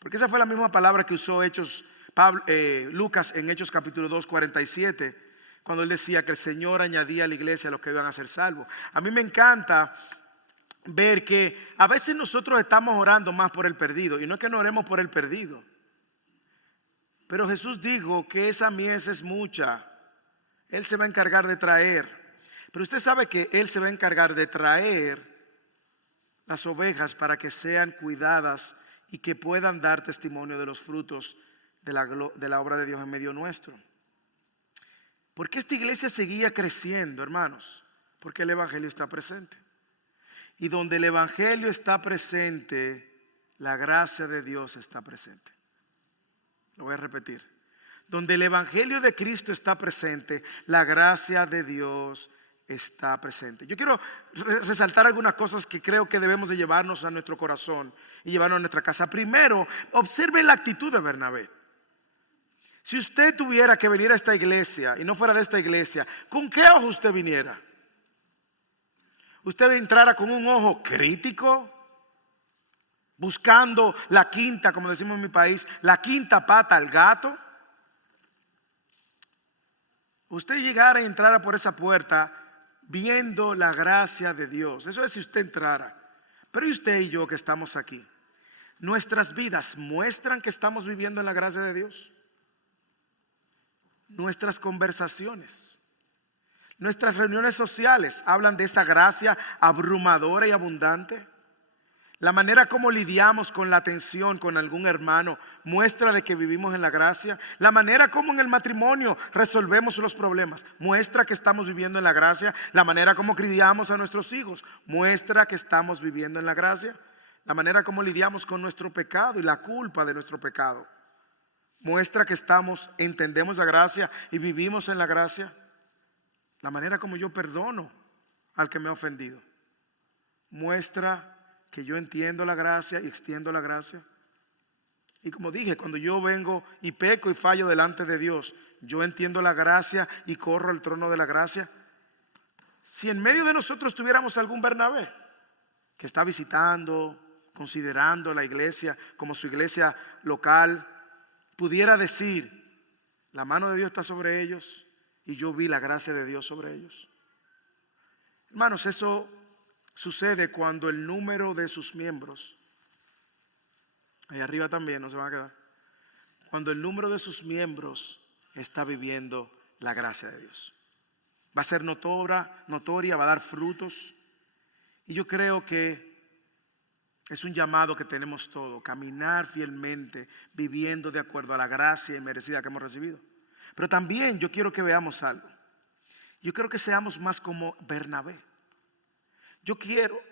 Porque esa fue la misma palabra que usó Lucas en Hechos capítulo 2, 47, cuando él decía que el Señor añadía a la iglesia a los que iban a ser salvos. A mí me encanta ver que a veces nosotros estamos orando más por el perdido, y no es que no oremos por el perdido, pero Jesús dijo que esa mies es mucha. Él se va a encargar de traer, pero usted sabe que Él se va a encargar de traer las ovejas para que sean cuidadas y que puedan dar testimonio de los frutos de la obra de Dios en medio nuestro. ¿Por qué esta iglesia seguía creciendo, hermanos? Porque el Evangelio está presente. Y donde el Evangelio está presente, la gracia de Dios está presente. Lo voy a repetir. Donde el Evangelio de Cristo está presente, la gracia de Dios está presente. Yo quiero resaltar algunas cosas que creo que debemos de llevarnos a nuestro corazón y llevarnos a nuestra casa. Primero, observe la actitud de Bernabé. Si usted tuviera que venir a esta iglesia y no fuera de esta iglesia, ¿con qué ojo usted viniera? ¿Usted entrara con un ojo crítico, buscando la quinta, como decimos en mi país, la quinta pata al gato? Usted llegara y entrara por esa puerta viendo la gracia de Dios. Eso es si usted entrara. Pero ¿y usted y yo que estamos aquí? ¿Nuestras vidas muestran que estamos viviendo en la gracia de Dios? Nuestras conversaciones, nuestras reuniones sociales hablan de esa gracia abrumadora y abundante. La manera como lidiamos con la tensión con algún hermano muestra de que vivimos en la gracia. La manera como en el matrimonio resolvemos los problemas muestra que estamos viviendo en la gracia. La manera como criamos a nuestros hijos muestra que estamos viviendo en la gracia. La manera como lidiamos con nuestro pecado y la culpa de nuestro pecado muestra que entendemos la gracia y vivimos en la gracia. La manera como yo perdono al que me ha ofendido muestra que yo entiendo la gracia y extiendo la gracia. Y como dije, cuando yo vengo y peco y fallo delante de Dios, yo entiendo la gracia y corro al trono de la gracia. Si en medio de nosotros tuviéramos algún Bernabé que está visitando, considerando la iglesia como su iglesia local, pudiera decir, la mano de Dios está sobre ellos y yo vi la gracia de Dios sobre ellos. Hermanos, eso sucede cuando el número de sus miembros, ahí arriba también no se van a quedar, cuando el número de sus miembros está viviendo la gracia de Dios. Va a ser notoria, va a dar frutos. Y yo creo que es un llamado que tenemos todos, caminar fielmente, viviendo de acuerdo a la gracia inmerecida que hemos recibido. Pero también yo quiero que veamos algo. Yo quiero que seamos más como Bernabé.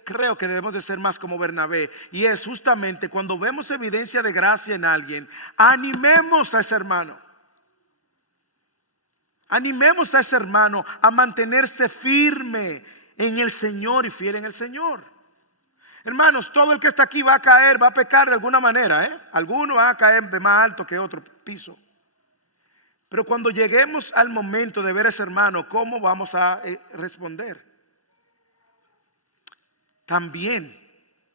Creo que debemos de ser más como Bernabé. Y es justamente cuando vemos evidencia de gracia en alguien, animemos a ese hermano. Animemos a ese hermano a mantenerse firme en el Señor y fiel en el Señor. Hermanos, todo el que está aquí va a caer, va a pecar de alguna manera, Algunos van a caer de más alto que otro piso. Pero cuando lleguemos al momento de ver a ese hermano, ¿cómo vamos a responder? También,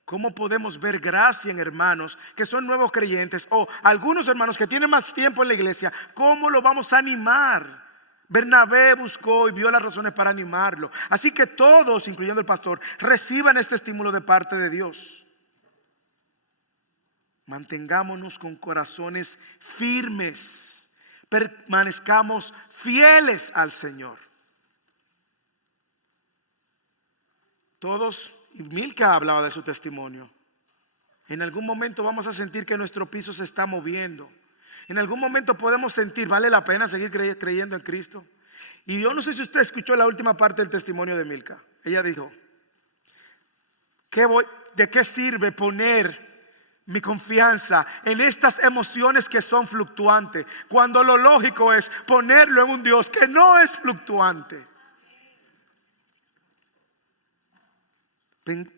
¿cómo podemos ver gracia en hermanos que son nuevos creyentes o algunos hermanos que tienen más tiempo en la iglesia? ¿Cómo lo vamos a animar? Bernabé buscó y vio las razones para animarlo. Así que todos, incluyendo el pastor, reciban este estímulo de parte de Dios. Mantengámonos con corazones firmes, permanezcamos fieles al Señor. Todos, y Milka hablaba de su testimonio, en algún momento vamos a sentir que nuestro piso se está moviendo. En algún momento podemos sentir, ¿vale la pena seguir creyendo en Cristo? Y yo no sé si usted escuchó la última parte del testimonio de Milka. Ella dijo, ¿de qué sirve poner mi confianza en estas emociones que son fluctuantes, cuando lo lógico es ponerlo en un Dios que no es fluctuante?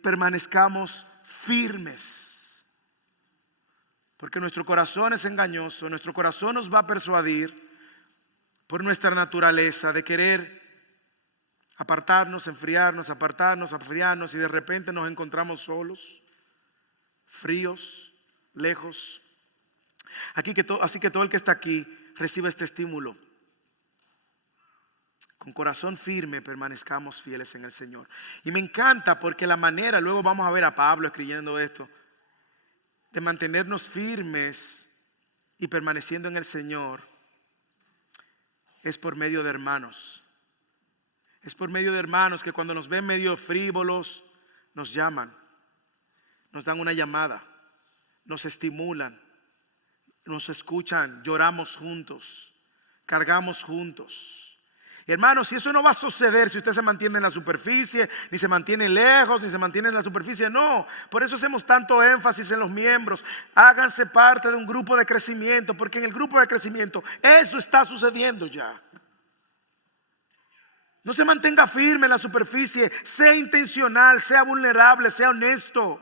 Permanezcamos firmes. Porque nuestro corazón es engañoso, nuestro corazón nos va a persuadir por nuestra naturaleza de querer apartarnos, enfriarnos, apartarnos, enfriarnos, y de repente nos encontramos solos, fríos, lejos. Así que todo el que está aquí recibe este estímulo. Con corazón firme permanezcamos fieles en el Señor. Y me encanta porque la manera, luego vamos a ver a Pablo escribiendo esto, de mantenernos firmes y permaneciendo en el Señor, es por medio de hermanos. Es por medio de hermanos que cuando nos ven medio frívolos, nos llaman, nos dan una llamada, nos estimulan, nos escuchan, lloramos juntos, cargamos juntos. Hermanos, y eso no va a suceder si usted se mantiene en la superficie, ni se mantiene lejos, ni se mantiene en la superficie. No, por eso hacemos tanto énfasis en los miembros. Háganse parte de un grupo de crecimiento, porque en el grupo de crecimiento eso está sucediendo ya. No se mantenga firme en la superficie, sea intencional, sea vulnerable, sea honesto.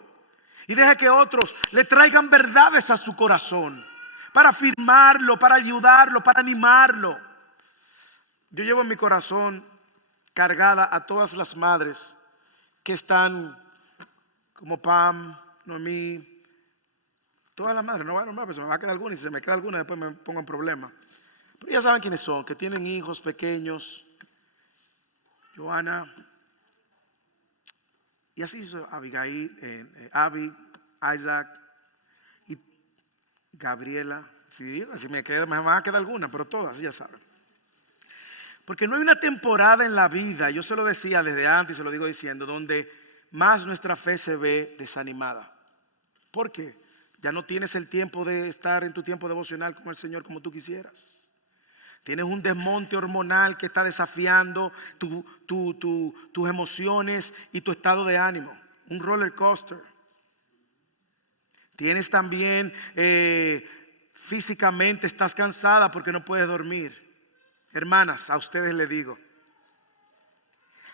Y deje que otros le traigan verdades a su corazón, para afirmarlo, para ayudarlo, para animarlo. Yo llevo en mi corazón cargada a todas las madres que están como Pam, Noemí, todas las madres. No voy a nombrar, pero se me va a quedar alguna, y si se me queda alguna después me pongo en problema. Pero ya saben quiénes son, que tienen hijos pequeños. Joana, y así hizo Abigail, Abby, Isaac y Gabriela. Si me va a quedar alguna, pero todas, ya saben. Porque no hay una temporada en la vida, yo se lo decía desde antes y se lo digo diciendo, donde más nuestra fe se ve desanimada. ¿Por qué? Ya no tienes el tiempo de estar en tu tiempo devocional con el Señor como tú quisieras. Tienes un desmonte hormonal que está desafiando tus emociones y tu estado de ánimo. Un roller coaster. Tienes también físicamente estás cansada porque no puedes dormir. Hermanas, a ustedes les digo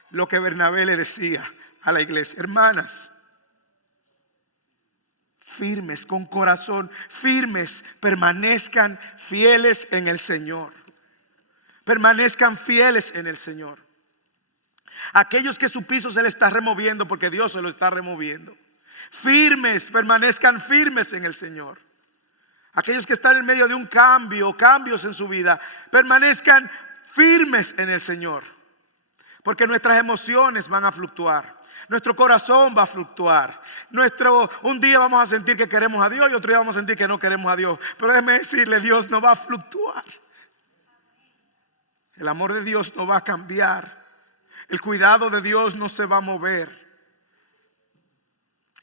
lo que Bernabé le decía a la iglesia. Hermanas, firmes, con corazón, firmes, permanezcan fieles en el Señor. Permanezcan fieles en el Señor. Aquellos que su piso se le está removiendo porque Dios se lo está removiendo. Firmes, permanezcan firmes en el Señor. Aquellos que están en medio de un cambio, cambios en su vida, permanezcan firmes en el Señor. Porque nuestras emociones van a fluctuar. Nuestro corazón va a fluctuar. Un día vamos a sentir que queremos a Dios y otro día vamos a sentir que no queremos a Dios. Pero déjeme decirle, Dios no va a fluctuar. El amor de Dios no va a cambiar. El cuidado de Dios no se va a mover.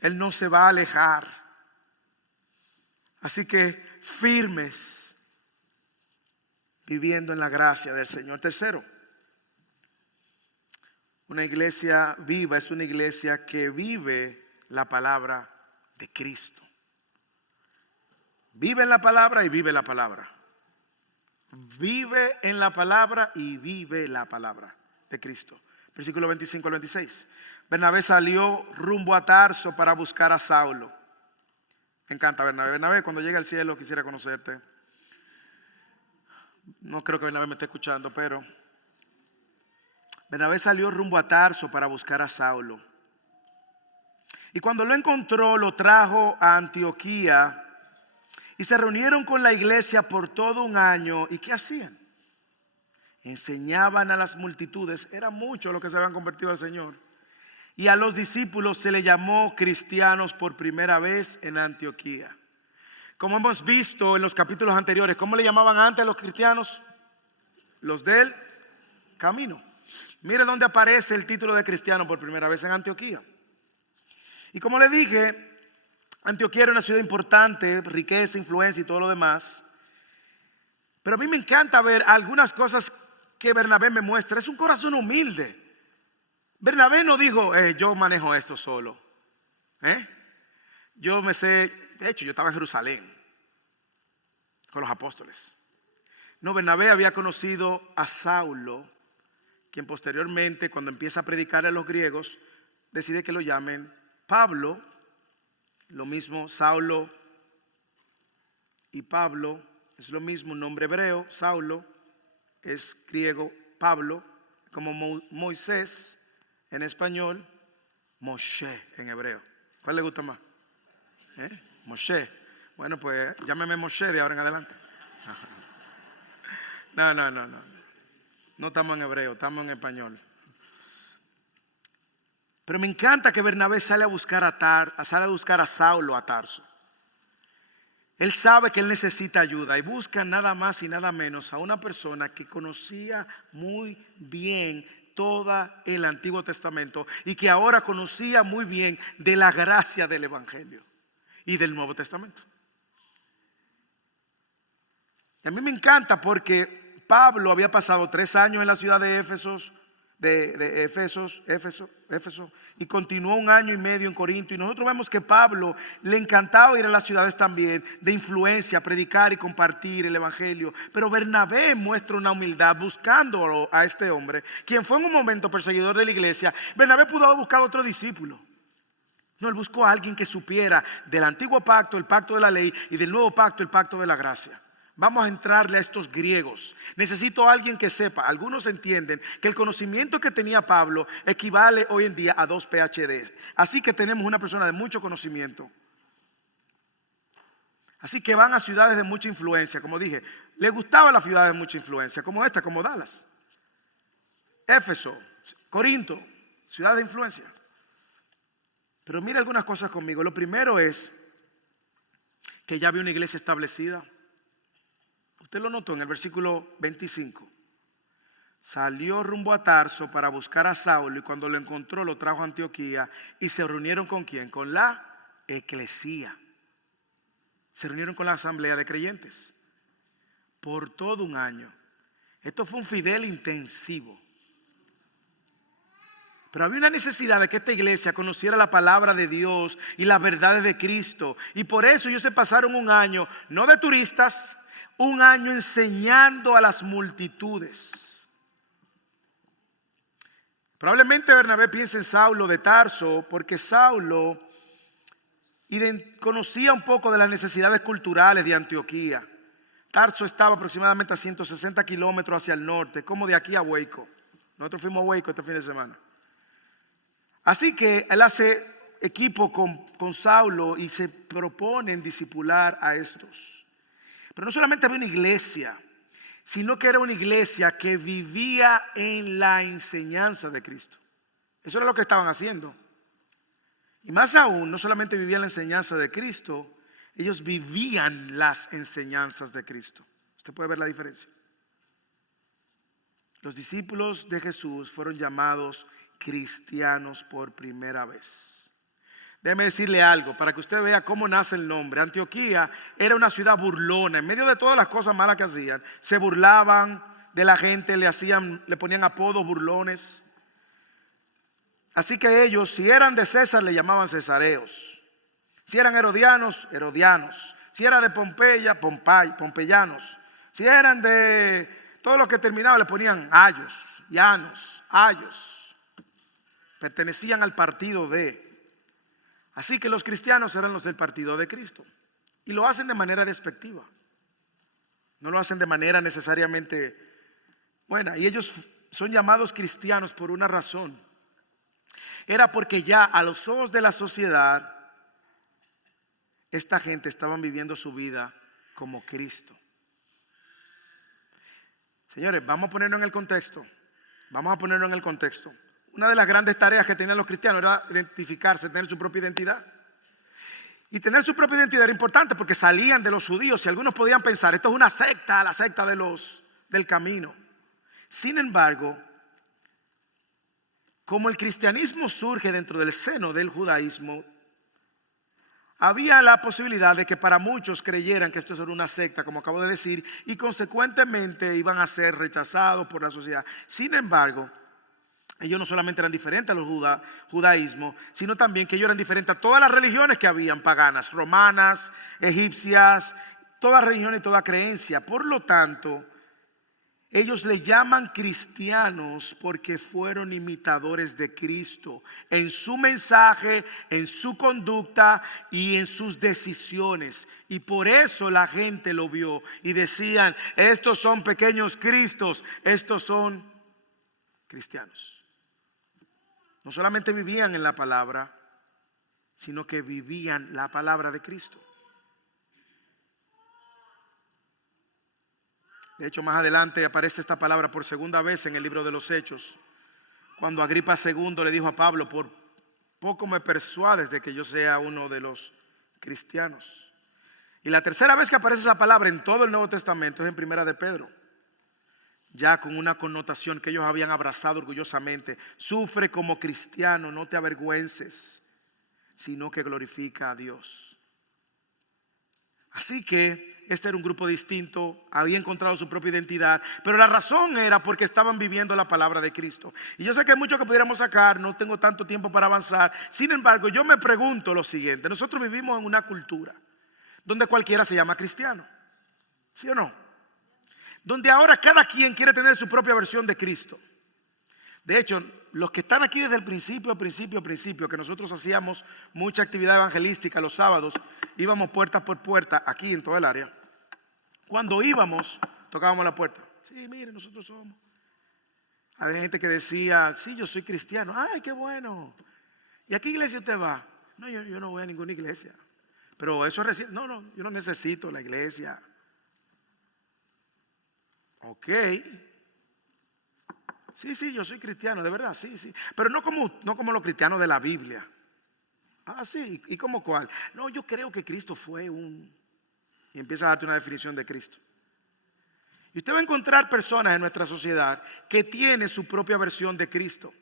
Él no se va a alejar. Así que firmes, viviendo en la gracia del Señor. Tercero, una iglesia viva es una iglesia que vive la palabra de Cristo. Vive en la palabra y vive la palabra. Vive en la palabra y vive la palabra de Cristo. Versículo 25 al 26. Bernabé salió rumbo a Tarso para buscar a Saulo. Me encanta Bernabé. Bernabé, cuando llegue al cielo quisiera conocerte. No creo que Bernabé me esté escuchando, pero Bernabé salió rumbo a Tarso para buscar a Saulo. Y cuando lo encontró, lo trajo a Antioquía. Y se reunieron con la iglesia por todo un año. ¿Y qué hacían? Enseñaban a las multitudes. Era mucho lo que se habían convertido al Señor. Y a los discípulos se les llamó cristianos por primera vez en Antioquía. Como hemos visto en los capítulos anteriores, ¿cómo le llamaban antes a los cristianos? Los del camino. Mire dónde aparece el título de cristiano por primera vez: en Antioquía. Y como le dije, Antioquía era una ciudad importante, riqueza, influencia y todo lo demás. Pero a mí me encanta ver algunas cosas que Bernabé me muestra. Es un corazón humilde. Bernabé no dijo, yo manejo esto solo. Yo me sé, de hecho yo estaba en Jerusalén con los apóstoles. No, Bernabé había conocido a Saulo, quien posteriormente, cuando empieza a predicar a los griegos, decide que lo llamen Pablo. Lo mismo Saulo, y Pablo es lo mismo, un nombre hebreo. Saulo es griego, Pablo, como Moisés en español, Moshe en hebreo. ¿Cuál le gusta más? Moshe. Bueno, pues llámeme Moshe de ahora en adelante. No. No estamos en hebreo, estamos en español. Pero me encanta que Bernabé sale a buscar a Saulo a Tarso. Él sabe que él necesita ayuda y busca nada más y nada menos a una persona que conocía muy bien todo el Antiguo Testamento y que ahora conocía muy bien de la gracia del Evangelio y del Nuevo Testamento. Y a mí me encanta porque Pablo había pasado 3 años en la ciudad de Éfeso, y continuó 1 año y medio en Corinto. Y nosotros vemos que Pablo le encantaba ir a las ciudades también de influencia, predicar y compartir el evangelio. Pero Bernabé muestra una humildad buscando a este hombre, quien fue en un momento perseguidor de la iglesia. Bernabé pudo haber buscado otro discípulo. No, él buscó a alguien que supiera del antiguo pacto, el pacto de la ley, y del nuevo pacto, el pacto de la gracia. Vamos a entrarle a estos griegos. Necesito a alguien que sepa. Algunos entienden que el conocimiento que tenía Pablo equivale hoy en día a 2 PhD. Así que tenemos una persona de mucho conocimiento. Así que van a ciudades de mucha influencia. Como dije, le gustaba las ciudades de mucha influencia, como esta, como Dallas, Éfeso, Corinto, ciudades de influencia. Pero mira algunas cosas conmigo. Lo primero es que ya había una iglesia establecida. Usted lo notó en el versículo 25. Salió rumbo a Tarso para buscar a Saulo, y cuando lo encontró lo trajo a Antioquía. ¿Y se reunieron con quién? Con la eclesía. Se reunieron con la asamblea de creyentes por todo 1 año. Esto fue un fidel intensivo. Pero había una necesidad de que esta iglesia conociera la palabra de Dios y las verdades de Cristo. Y por eso ellos se pasaron 1 año, no de turistas, 1 año enseñando a las multitudes. Probablemente Bernabé piensa en Saulo de Tarso, porque Saulo conocía un poco de las necesidades culturales de Antioquía. Tarso estaba aproximadamente a 160 kilómetros hacia el norte, como de aquí a Waco. Nosotros fuimos a Waco este fin de semana. Así que él hace equipo con Saulo y se propone en discipular a estos. Pero no solamente había una iglesia, sino que era una iglesia que vivía en la enseñanza de Cristo. Eso era lo que estaban haciendo. Y más aún, no solamente vivían la enseñanza de Cristo, ellos vivían las enseñanzas de Cristo. Usted puede ver la diferencia. Los discípulos de Jesús fueron llamados cristianos por primera vez. Déjeme decirle algo para que usted vea cómo nace el nombre. Antioquía era una ciudad burlona. En medio de todas las cosas malas que hacían, se burlaban de la gente, le ponían apodos burlones. Así que ellos, si eran de César, le llamaban cesareos. Si eran herodianos, herodianos. Si era de Pompeya, pompeyanos. Si eran de todo lo que terminaba, le ponían ayos, llanos, ayos. Pertenecían al partido de. Así que los cristianos eran los del partido de Cristo. Y lo hacen de manera despectiva. No lo hacen de manera necesariamente buena. Y ellos son llamados cristianos por una razón. Era porque ya a los ojos de la sociedad, esta gente estaban viviendo su vida como Cristo. Señores, vamos a ponerlo en el contexto. Una de las grandes tareas que tenían los cristianos era identificarse, tener su propia identidad. Y tener su propia identidad era importante porque salían de los judíos y algunos podían pensar, esto es una secta, la secta del camino. Sin embargo, como el cristianismo surge dentro del seno del judaísmo, había la posibilidad de que para muchos creyeran que esto era una secta, como acabo de decir, y consecuentemente iban a ser rechazados por la sociedad. Sin embargo, ellos no solamente eran diferentes a los judaísmos, sino también que ellos eran diferentes a todas las religiones que habían, paganas, romanas, egipcias, toda religión y toda creencia. Por lo tanto, Ellos le llaman cristianos porque fueron imitadores de Cristo en su mensaje, en su conducta y en sus decisiones. Y por eso la gente lo vio y decían: estos son pequeños Cristos, estos son cristianos. No solamente vivían en la palabra, sino que vivían la palabra de Cristo. De hecho, más adelante aparece esta palabra por segunda vez en el libro de los Hechos, cuando Agripa II le dijo a Pablo: por poco me persuades de que yo sea uno de los cristianos. Y la tercera vez que aparece esa palabra en todo el Nuevo Testamento es en Primera de Pedro, ya con una connotación que ellos habían abrazado orgullosamente: sufre como cristiano, no te avergüences, sino que glorifica a Dios. Así que este era un grupo distinto, había encontrado su propia identidad, pero la razón era porque estaban viviendo la palabra de Cristo. Y yo sé que hay mucho que pudiéramos sacar, no tengo tanto tiempo para avanzar. Sin embargo, yo me pregunto lo siguiente: nosotros vivimos en una cultura donde cualquiera se llama cristiano, ¿sí o no? Donde ahora cada quien quiere tener su propia versión de Cristo. De hecho, los que están aquí desde el principio, que nosotros hacíamos mucha actividad evangelística los sábados, íbamos puerta por puerta aquí en toda el área. Cuando íbamos, tocábamos la puerta. Sí, mire, nosotros somos. Había gente que decía: sí, yo soy cristiano. Ay, qué bueno. ¿Y a qué iglesia usted va? No, yo no voy a ninguna iglesia. Pero eso es recién. No, yo no necesito la iglesia. Ok. Sí, yo soy cristiano, de verdad, sí. Pero no como los cristianos de la Biblia. Ah, sí, ¿y cómo cuál? No, yo creo que Cristo fue Y empieza a darte una definición de Cristo. Y usted va a encontrar personas en nuestra sociedad que tienen su propia versión de Cristo.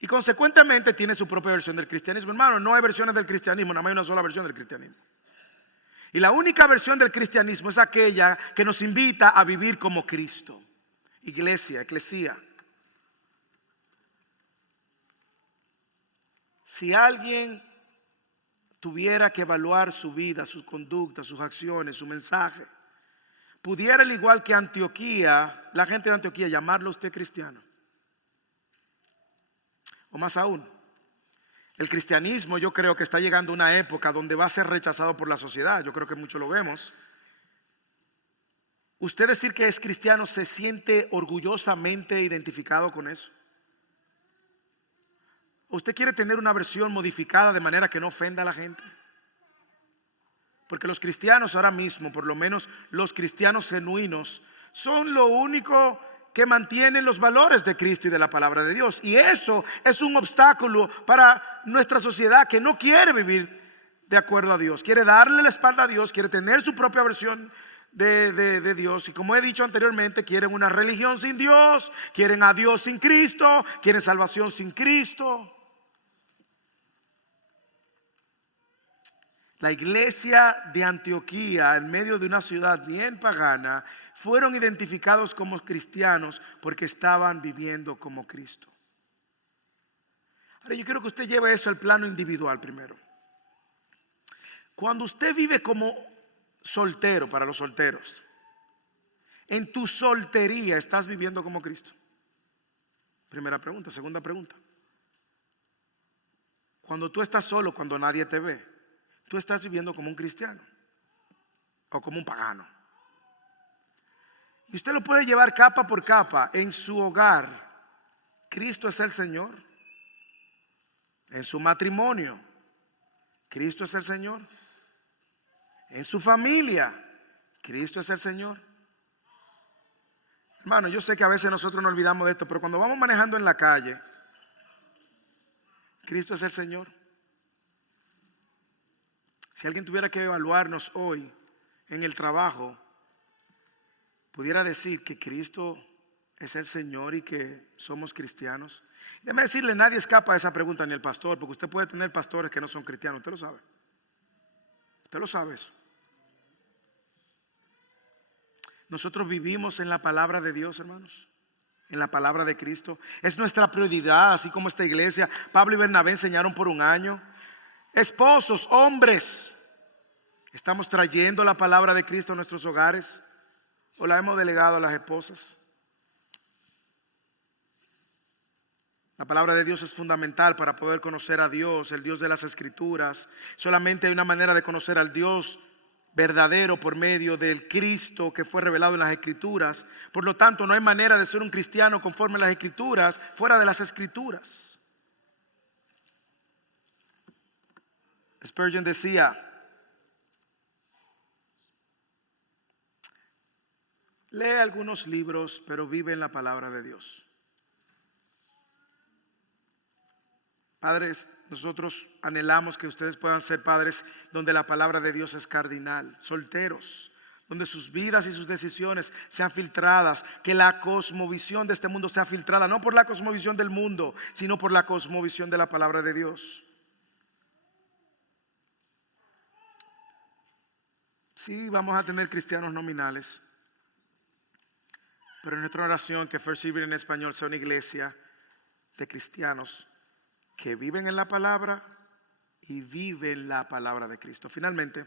Y consecuentemente tiene su propia versión del cristianismo. Hermano, no hay versiones del cristianismo, nada más hay una sola versión del cristianismo. Y la única versión del cristianismo es aquella que nos invita a vivir como Cristo. Iglesia, eclesía. Si alguien tuviera que evaluar su vida, sus conductas, sus acciones, su mensaje, pudiera, al igual que Antioquía, la gente de Antioquía, llamarlo usted cristiano. O más aún, el cristianismo, yo creo que está llegando a una época donde va a ser rechazado por la sociedad. Yo creo que mucho lo vemos. Usted decir que es cristiano, ¿se siente orgullosamente identificado con eso? ¿Usted quiere tener una versión modificada de manera que no ofenda a la gente? Porque los cristianos ahora mismo, por lo menos los cristianos genuinos, son lo único que mantienen los valores de Cristo y de la palabra de Dios. Y eso es un obstáculo para nuestra sociedad que no quiere vivir de acuerdo a Dios. Quiere darle la espalda a Dios, quiere tener su propia versión de Dios. Y como he dicho anteriormente, quieren una religión sin Dios, quieren a Dios sin Cristo, quieren salvación sin Cristo. La iglesia de Antioquía, en medio de una ciudad bien pagana, fueron identificados como cristianos porque estaban viviendo como Cristo. Ahora yo quiero que usted lleve eso al plano individual primero. Cuando usted vive como soltero, para los solteros, en tu soltería, ¿estás viviendo como Cristo? Primera pregunta. Segunda pregunta: cuando tú estás solo, cuando nadie te ve, ¿tú estás viviendo como un cristiano o como un pagano? Y usted lo puede llevar capa por capa. En su hogar, Cristo es el Señor. En su matrimonio, Cristo es el Señor. En su familia, Cristo es el Señor. Hermano, yo sé que a veces nosotros nos olvidamos de esto, pero cuando vamos manejando en la calle, Cristo es el Señor. Si alguien tuviera que evaluarnos hoy en el trabajo, pudiera decir que Cristo es el Señor y que somos cristianos. Déjeme decirle, nadie escapa a esa pregunta, ni el pastor, porque usted puede tener pastores que no son cristianos. Usted lo sabe. Usted lo sabe eso. Nosotros vivimos en la palabra de Dios, hermanos, en la palabra de Cristo. Es nuestra prioridad, así como esta iglesia. Pablo y Bernabé enseñaron por un año. Esposos, hombres, ¿estamos trayendo la palabra de Cristo a nuestros hogares o la hemos delegado a las esposas? La palabra de Dios es fundamental para poder conocer a Dios, el Dios de las Escrituras. Solamente hay una manera de conocer al Dios verdadero por medio del Cristo que fue revelado en las Escrituras. Por lo tanto, no hay manera de ser un cristiano conforme a las Escrituras fuera de las Escrituras. Spurgeon decía: lee algunos libros, pero vive en la palabra de Dios. Padres, nosotros anhelamos que ustedes puedan ser padres donde la palabra de Dios es cardinal. Solteros, donde sus vidas y sus decisiones sean filtradas, que la cosmovisión de este mundo sea filtrada, no por la cosmovisión del mundo, sino por la cosmovisión de la palabra de Dios. Sí, vamos a tener cristianos nominales, pero en nuestra oración que First Civil en español sea una iglesia de cristianos que viven en la palabra y viven la palabra de Cristo. Finalmente,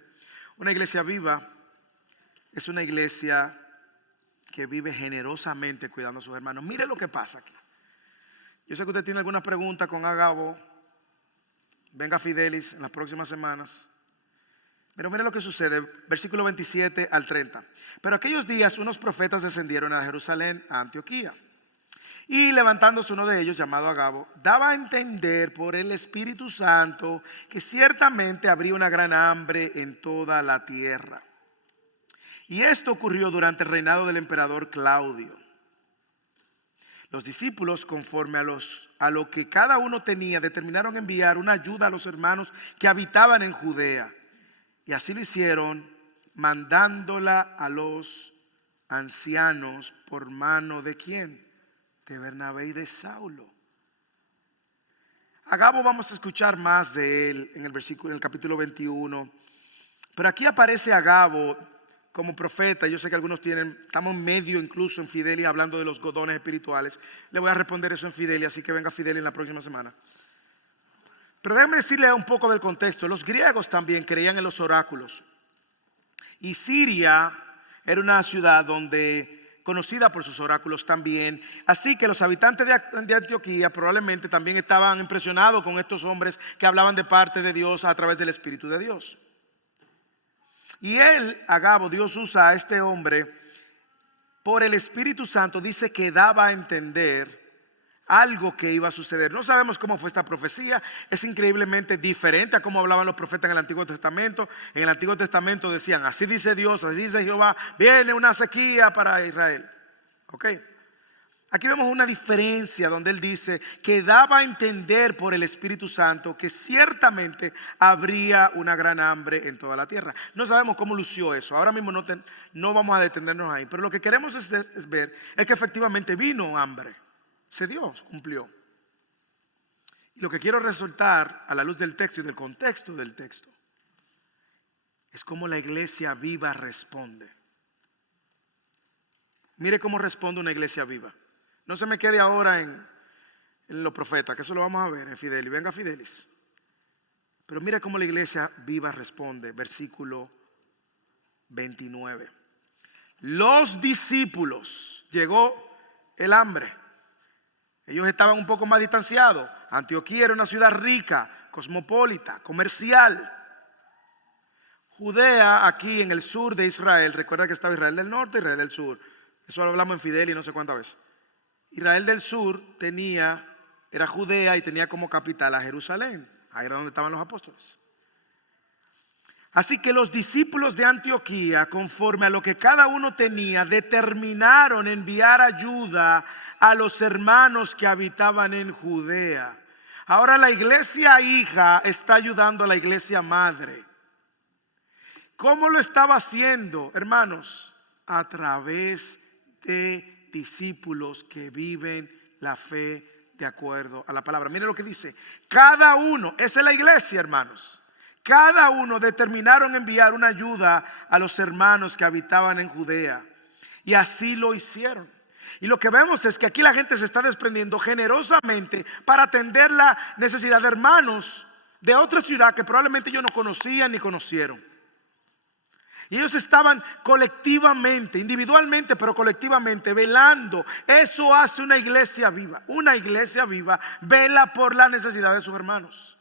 una iglesia viva es una iglesia que vive generosamente cuidando a sus hermanos. Mire lo que pasa aquí. Yo sé que usted tiene alguna pregunta con Agabo. Venga Fidelis en las próximas semanas. Pero mire lo que sucede, versículo 27 al 30. Pero aquellos días unos profetas descendieron a Jerusalén, a Antioquía. Y levantándose uno de ellos, llamado Agabo, daba a entender por el Espíritu Santo que ciertamente habría una gran hambre en toda la tierra. Y esto ocurrió durante el reinado del emperador Claudio. Los discípulos, conforme a lo que cada uno tenía, determinaron enviar una ayuda a los hermanos que habitaban en Judea. Y así lo hicieron, mandándola a los ancianos por mano de ¿quién? De Bernabé y de Saulo. Agabo vamos a escuchar más de él en el capítulo 21. Pero aquí aparece Agabo como profeta. Yo sé que algunos estamos medio incluso en Fidelia hablando de los dones espirituales. Le voy a responder eso en Fidelia, así que venga Fidelia en la próxima semana. Pero déjenme decirle un poco del contexto. Los griegos también creían en los oráculos. Y Siria era una ciudad conocida por sus oráculos también. Así que los habitantes de Antioquía probablemente también estaban impresionados con estos hombres que hablaban de parte de Dios a través del Espíritu de Dios. Y él, Agabo, Dios usa a este hombre por el Espíritu Santo, dice que daba a entender algo que iba a suceder. No sabemos cómo fue esta profecía. Es increíblemente diferente a cómo hablaban los profetas en el Antiguo Testamento. En el Antiguo Testamento decían: así dice Dios, así dice Jehová, viene una sequía para Israel. ¿Ok? Aquí vemos una diferencia donde él dice que daba a entender por el Espíritu Santo que ciertamente habría una gran hambre en toda la tierra. No sabemos cómo lució eso. Ahora mismo no vamos a detenernos ahí. Pero lo que queremos es ver es que efectivamente vino hambre. Se dio, cumplió. Y lo que quiero resaltar a la luz del texto y del contexto del texto es cómo la iglesia viva responde. Mire cómo responde una iglesia viva. No se me quede ahora en los profetas, que eso lo vamos a ver en Fidelis. Venga Fidelis. Pero mire cómo la iglesia viva responde. Versículo 29. Los discípulos, llegó el hambre. Ellos estaban un poco más distanciados. Antioquía era una ciudad rica, cosmopolita, comercial. Judea, aquí en el sur de Israel, recuerda que estaba Israel del norte y Israel del sur. Eso lo hablamos en Fidelia y no sé cuántas veces. Israel del sur era Judea y tenía como capital a Jerusalén. Ahí era donde estaban los apóstoles. Así que los discípulos de Antioquía, conforme a lo que cada uno tenía, determinaron enviar ayuda a los hermanos que habitaban en Judea. Ahora la iglesia hija está ayudando a la iglesia madre. ¿Cómo lo estaba haciendo, hermanos? A través de discípulos que viven la fe de acuerdo a la palabra. Mire lo que dice. Cada uno, esa es la iglesia, hermanos. Cada uno determinaron enviar una ayuda a los hermanos que habitaban en Judea. Y así lo hicieron. Y lo que vemos es que aquí la gente se está desprendiendo generosamente para atender la necesidad de hermanos de otra ciudad que probablemente ellos no conocían ni conocieron. Y ellos estaban colectivamente, individualmente, pero colectivamente, velando. Eso hace una iglesia viva. Una iglesia viva vela por la necesidad de sus hermanos.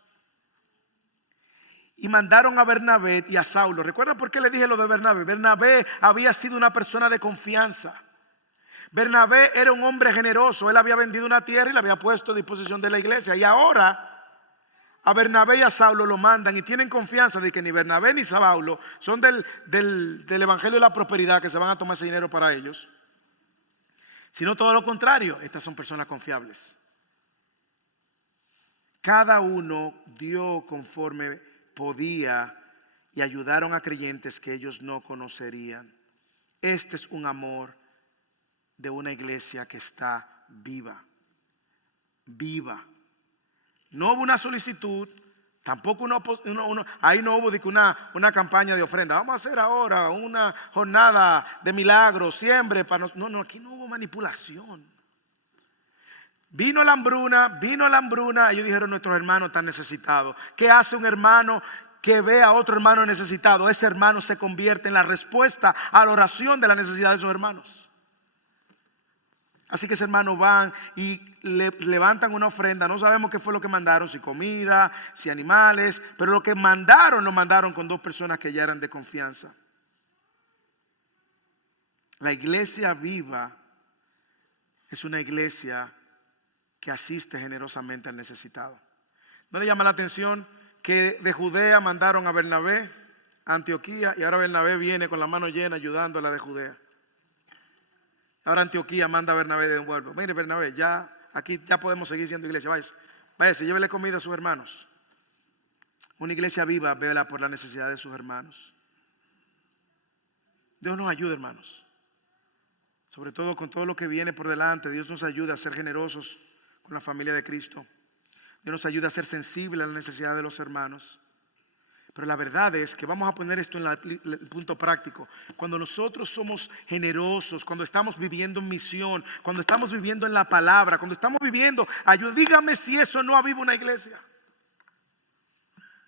Y mandaron a Bernabé y a Saulo. ¿Recuerdan por qué le dije lo de Bernabé? Bernabé había sido una persona de confianza. Bernabé era un hombre generoso. Él había vendido una tierra y la había puesto a disposición de la iglesia. Y ahora a Bernabé y a Saulo lo mandan y tienen confianza de que ni Bernabé ni Saulo son del evangelio de la prosperidad, que se van a tomar ese dinero para ellos, sino todo lo contrario. Estas son personas confiables. Cada uno dio conforme podía y ayudaron a creyentes que ellos no conocerían. Este es un amor de una iglesia que está viva. Viva. No hubo una solicitud, tampoco ahí no hubo una campaña de ofrenda. Vamos a hacer ahora una jornada de milagros, siempre para nosotros. No, aquí no hubo manipulación. Vino la hambruna. Ellos dijeron: nuestros hermanos están necesitados. ¿Qué hace un hermano que ve a otro hermano necesitado? Ese hermano se convierte en la respuesta a la oración de la necesidad de sus hermanos. Así que ese hermano van y levantan una ofrenda. No sabemos qué fue lo que mandaron, si comida, si animales, pero lo que mandaron, lo mandaron con 2 personas que ya eran de confianza. La iglesia viva es una iglesia que asiste generosamente al necesitado. ¿No le llama la atención que de Judea mandaron a Bernabé a Antioquía y ahora Bernabé viene con la mano llena ayudando a la de Judea? Ahora Antioquía manda a Bernabé de nuevo. Mire, Bernabé, ya aquí ya podemos seguir siendo iglesia. Váyase, llévele comida a sus hermanos. Una iglesia viva vela por la necesidad de sus hermanos. Dios nos ayude, hermanos. Sobre todo con todo lo que viene por delante. Dios nos ayuda a ser generosos con la familia de Cristo. Dios nos ayuda a ser sensibles a la necesidad de los hermanos. Pero la verdad es que vamos a poner esto en el punto práctico. Cuando nosotros somos generosos, cuando estamos viviendo en misión, cuando estamos viviendo en la palabra, cuando estamos viviendo, dígame si eso no aviva una iglesia.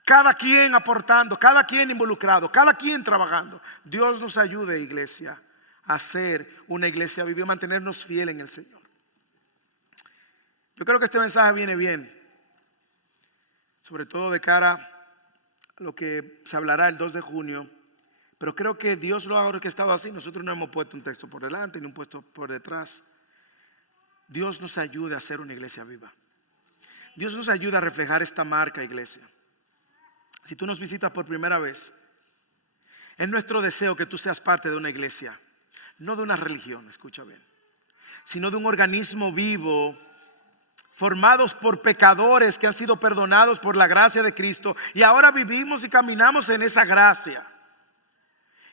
Cada quien aportando, cada quien involucrado, cada quien trabajando. Dios nos ayude, iglesia, a ser una iglesia viva y a mantenernos fieles en el Señor. Yo creo que este mensaje viene bien, sobre todo de cara lo que se hablará el 2 de junio, pero creo que Dios lo ha orquestado así. Nosotros no hemos puesto un texto por delante ni un puesto por detrás. Dios nos ayuda a ser una iglesia viva. Dios nos ayuda a reflejar esta marca, iglesia. Si tú nos visitas por primera vez, es nuestro deseo que tú seas parte de una iglesia, no de una religión, escucha bien, sino de un organismo vivo, formados por pecadores que han sido perdonados por la gracia de Cristo y ahora vivimos y caminamos en esa gracia,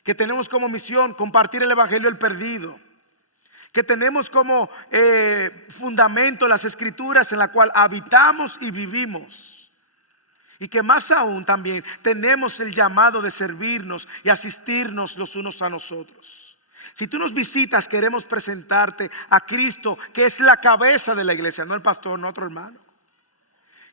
que tenemos como misión compartir el evangelio al perdido, que tenemos como fundamento las escrituras en la cual habitamos y vivimos, y que más aún también tenemos el llamado de servirnos y asistirnos los unos a nosotros. Si tú nos visitas, queremos presentarte a Cristo, que es la cabeza de la iglesia, no el pastor, no otro hermano.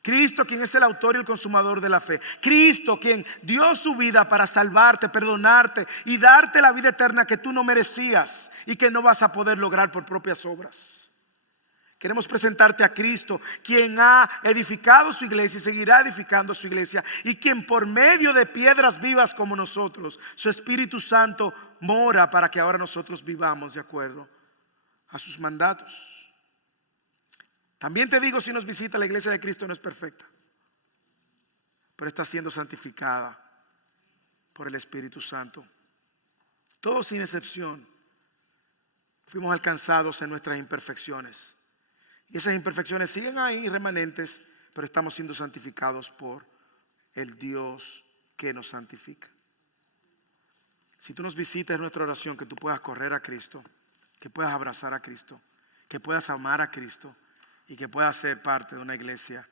Cristo, quien es el autor y el consumador de la fe. Cristo, quien dio su vida para salvarte, perdonarte y darte la vida eterna que tú no merecías y que no vas a poder lograr por propias obras. Queremos presentarte a Cristo, quien ha edificado su iglesia y seguirá edificando su iglesia, y quien por medio de piedras vivas como nosotros, su Espíritu Santo mora para que ahora nosotros vivamos de acuerdo a sus mandatos. También te digo, si nos visita, la iglesia de Cristo no es perfecta, pero está siendo santificada por el Espíritu Santo. Todos sin excepción fuimos alcanzados en nuestras imperfecciones. Y esas imperfecciones siguen ahí remanentes, pero estamos siendo santificados por el Dios que nos santifica. Si tú nos visitas, es nuestra oración que tú puedas correr a Cristo, que puedas abrazar a Cristo, que puedas amar a Cristo y que puedas ser parte de una iglesia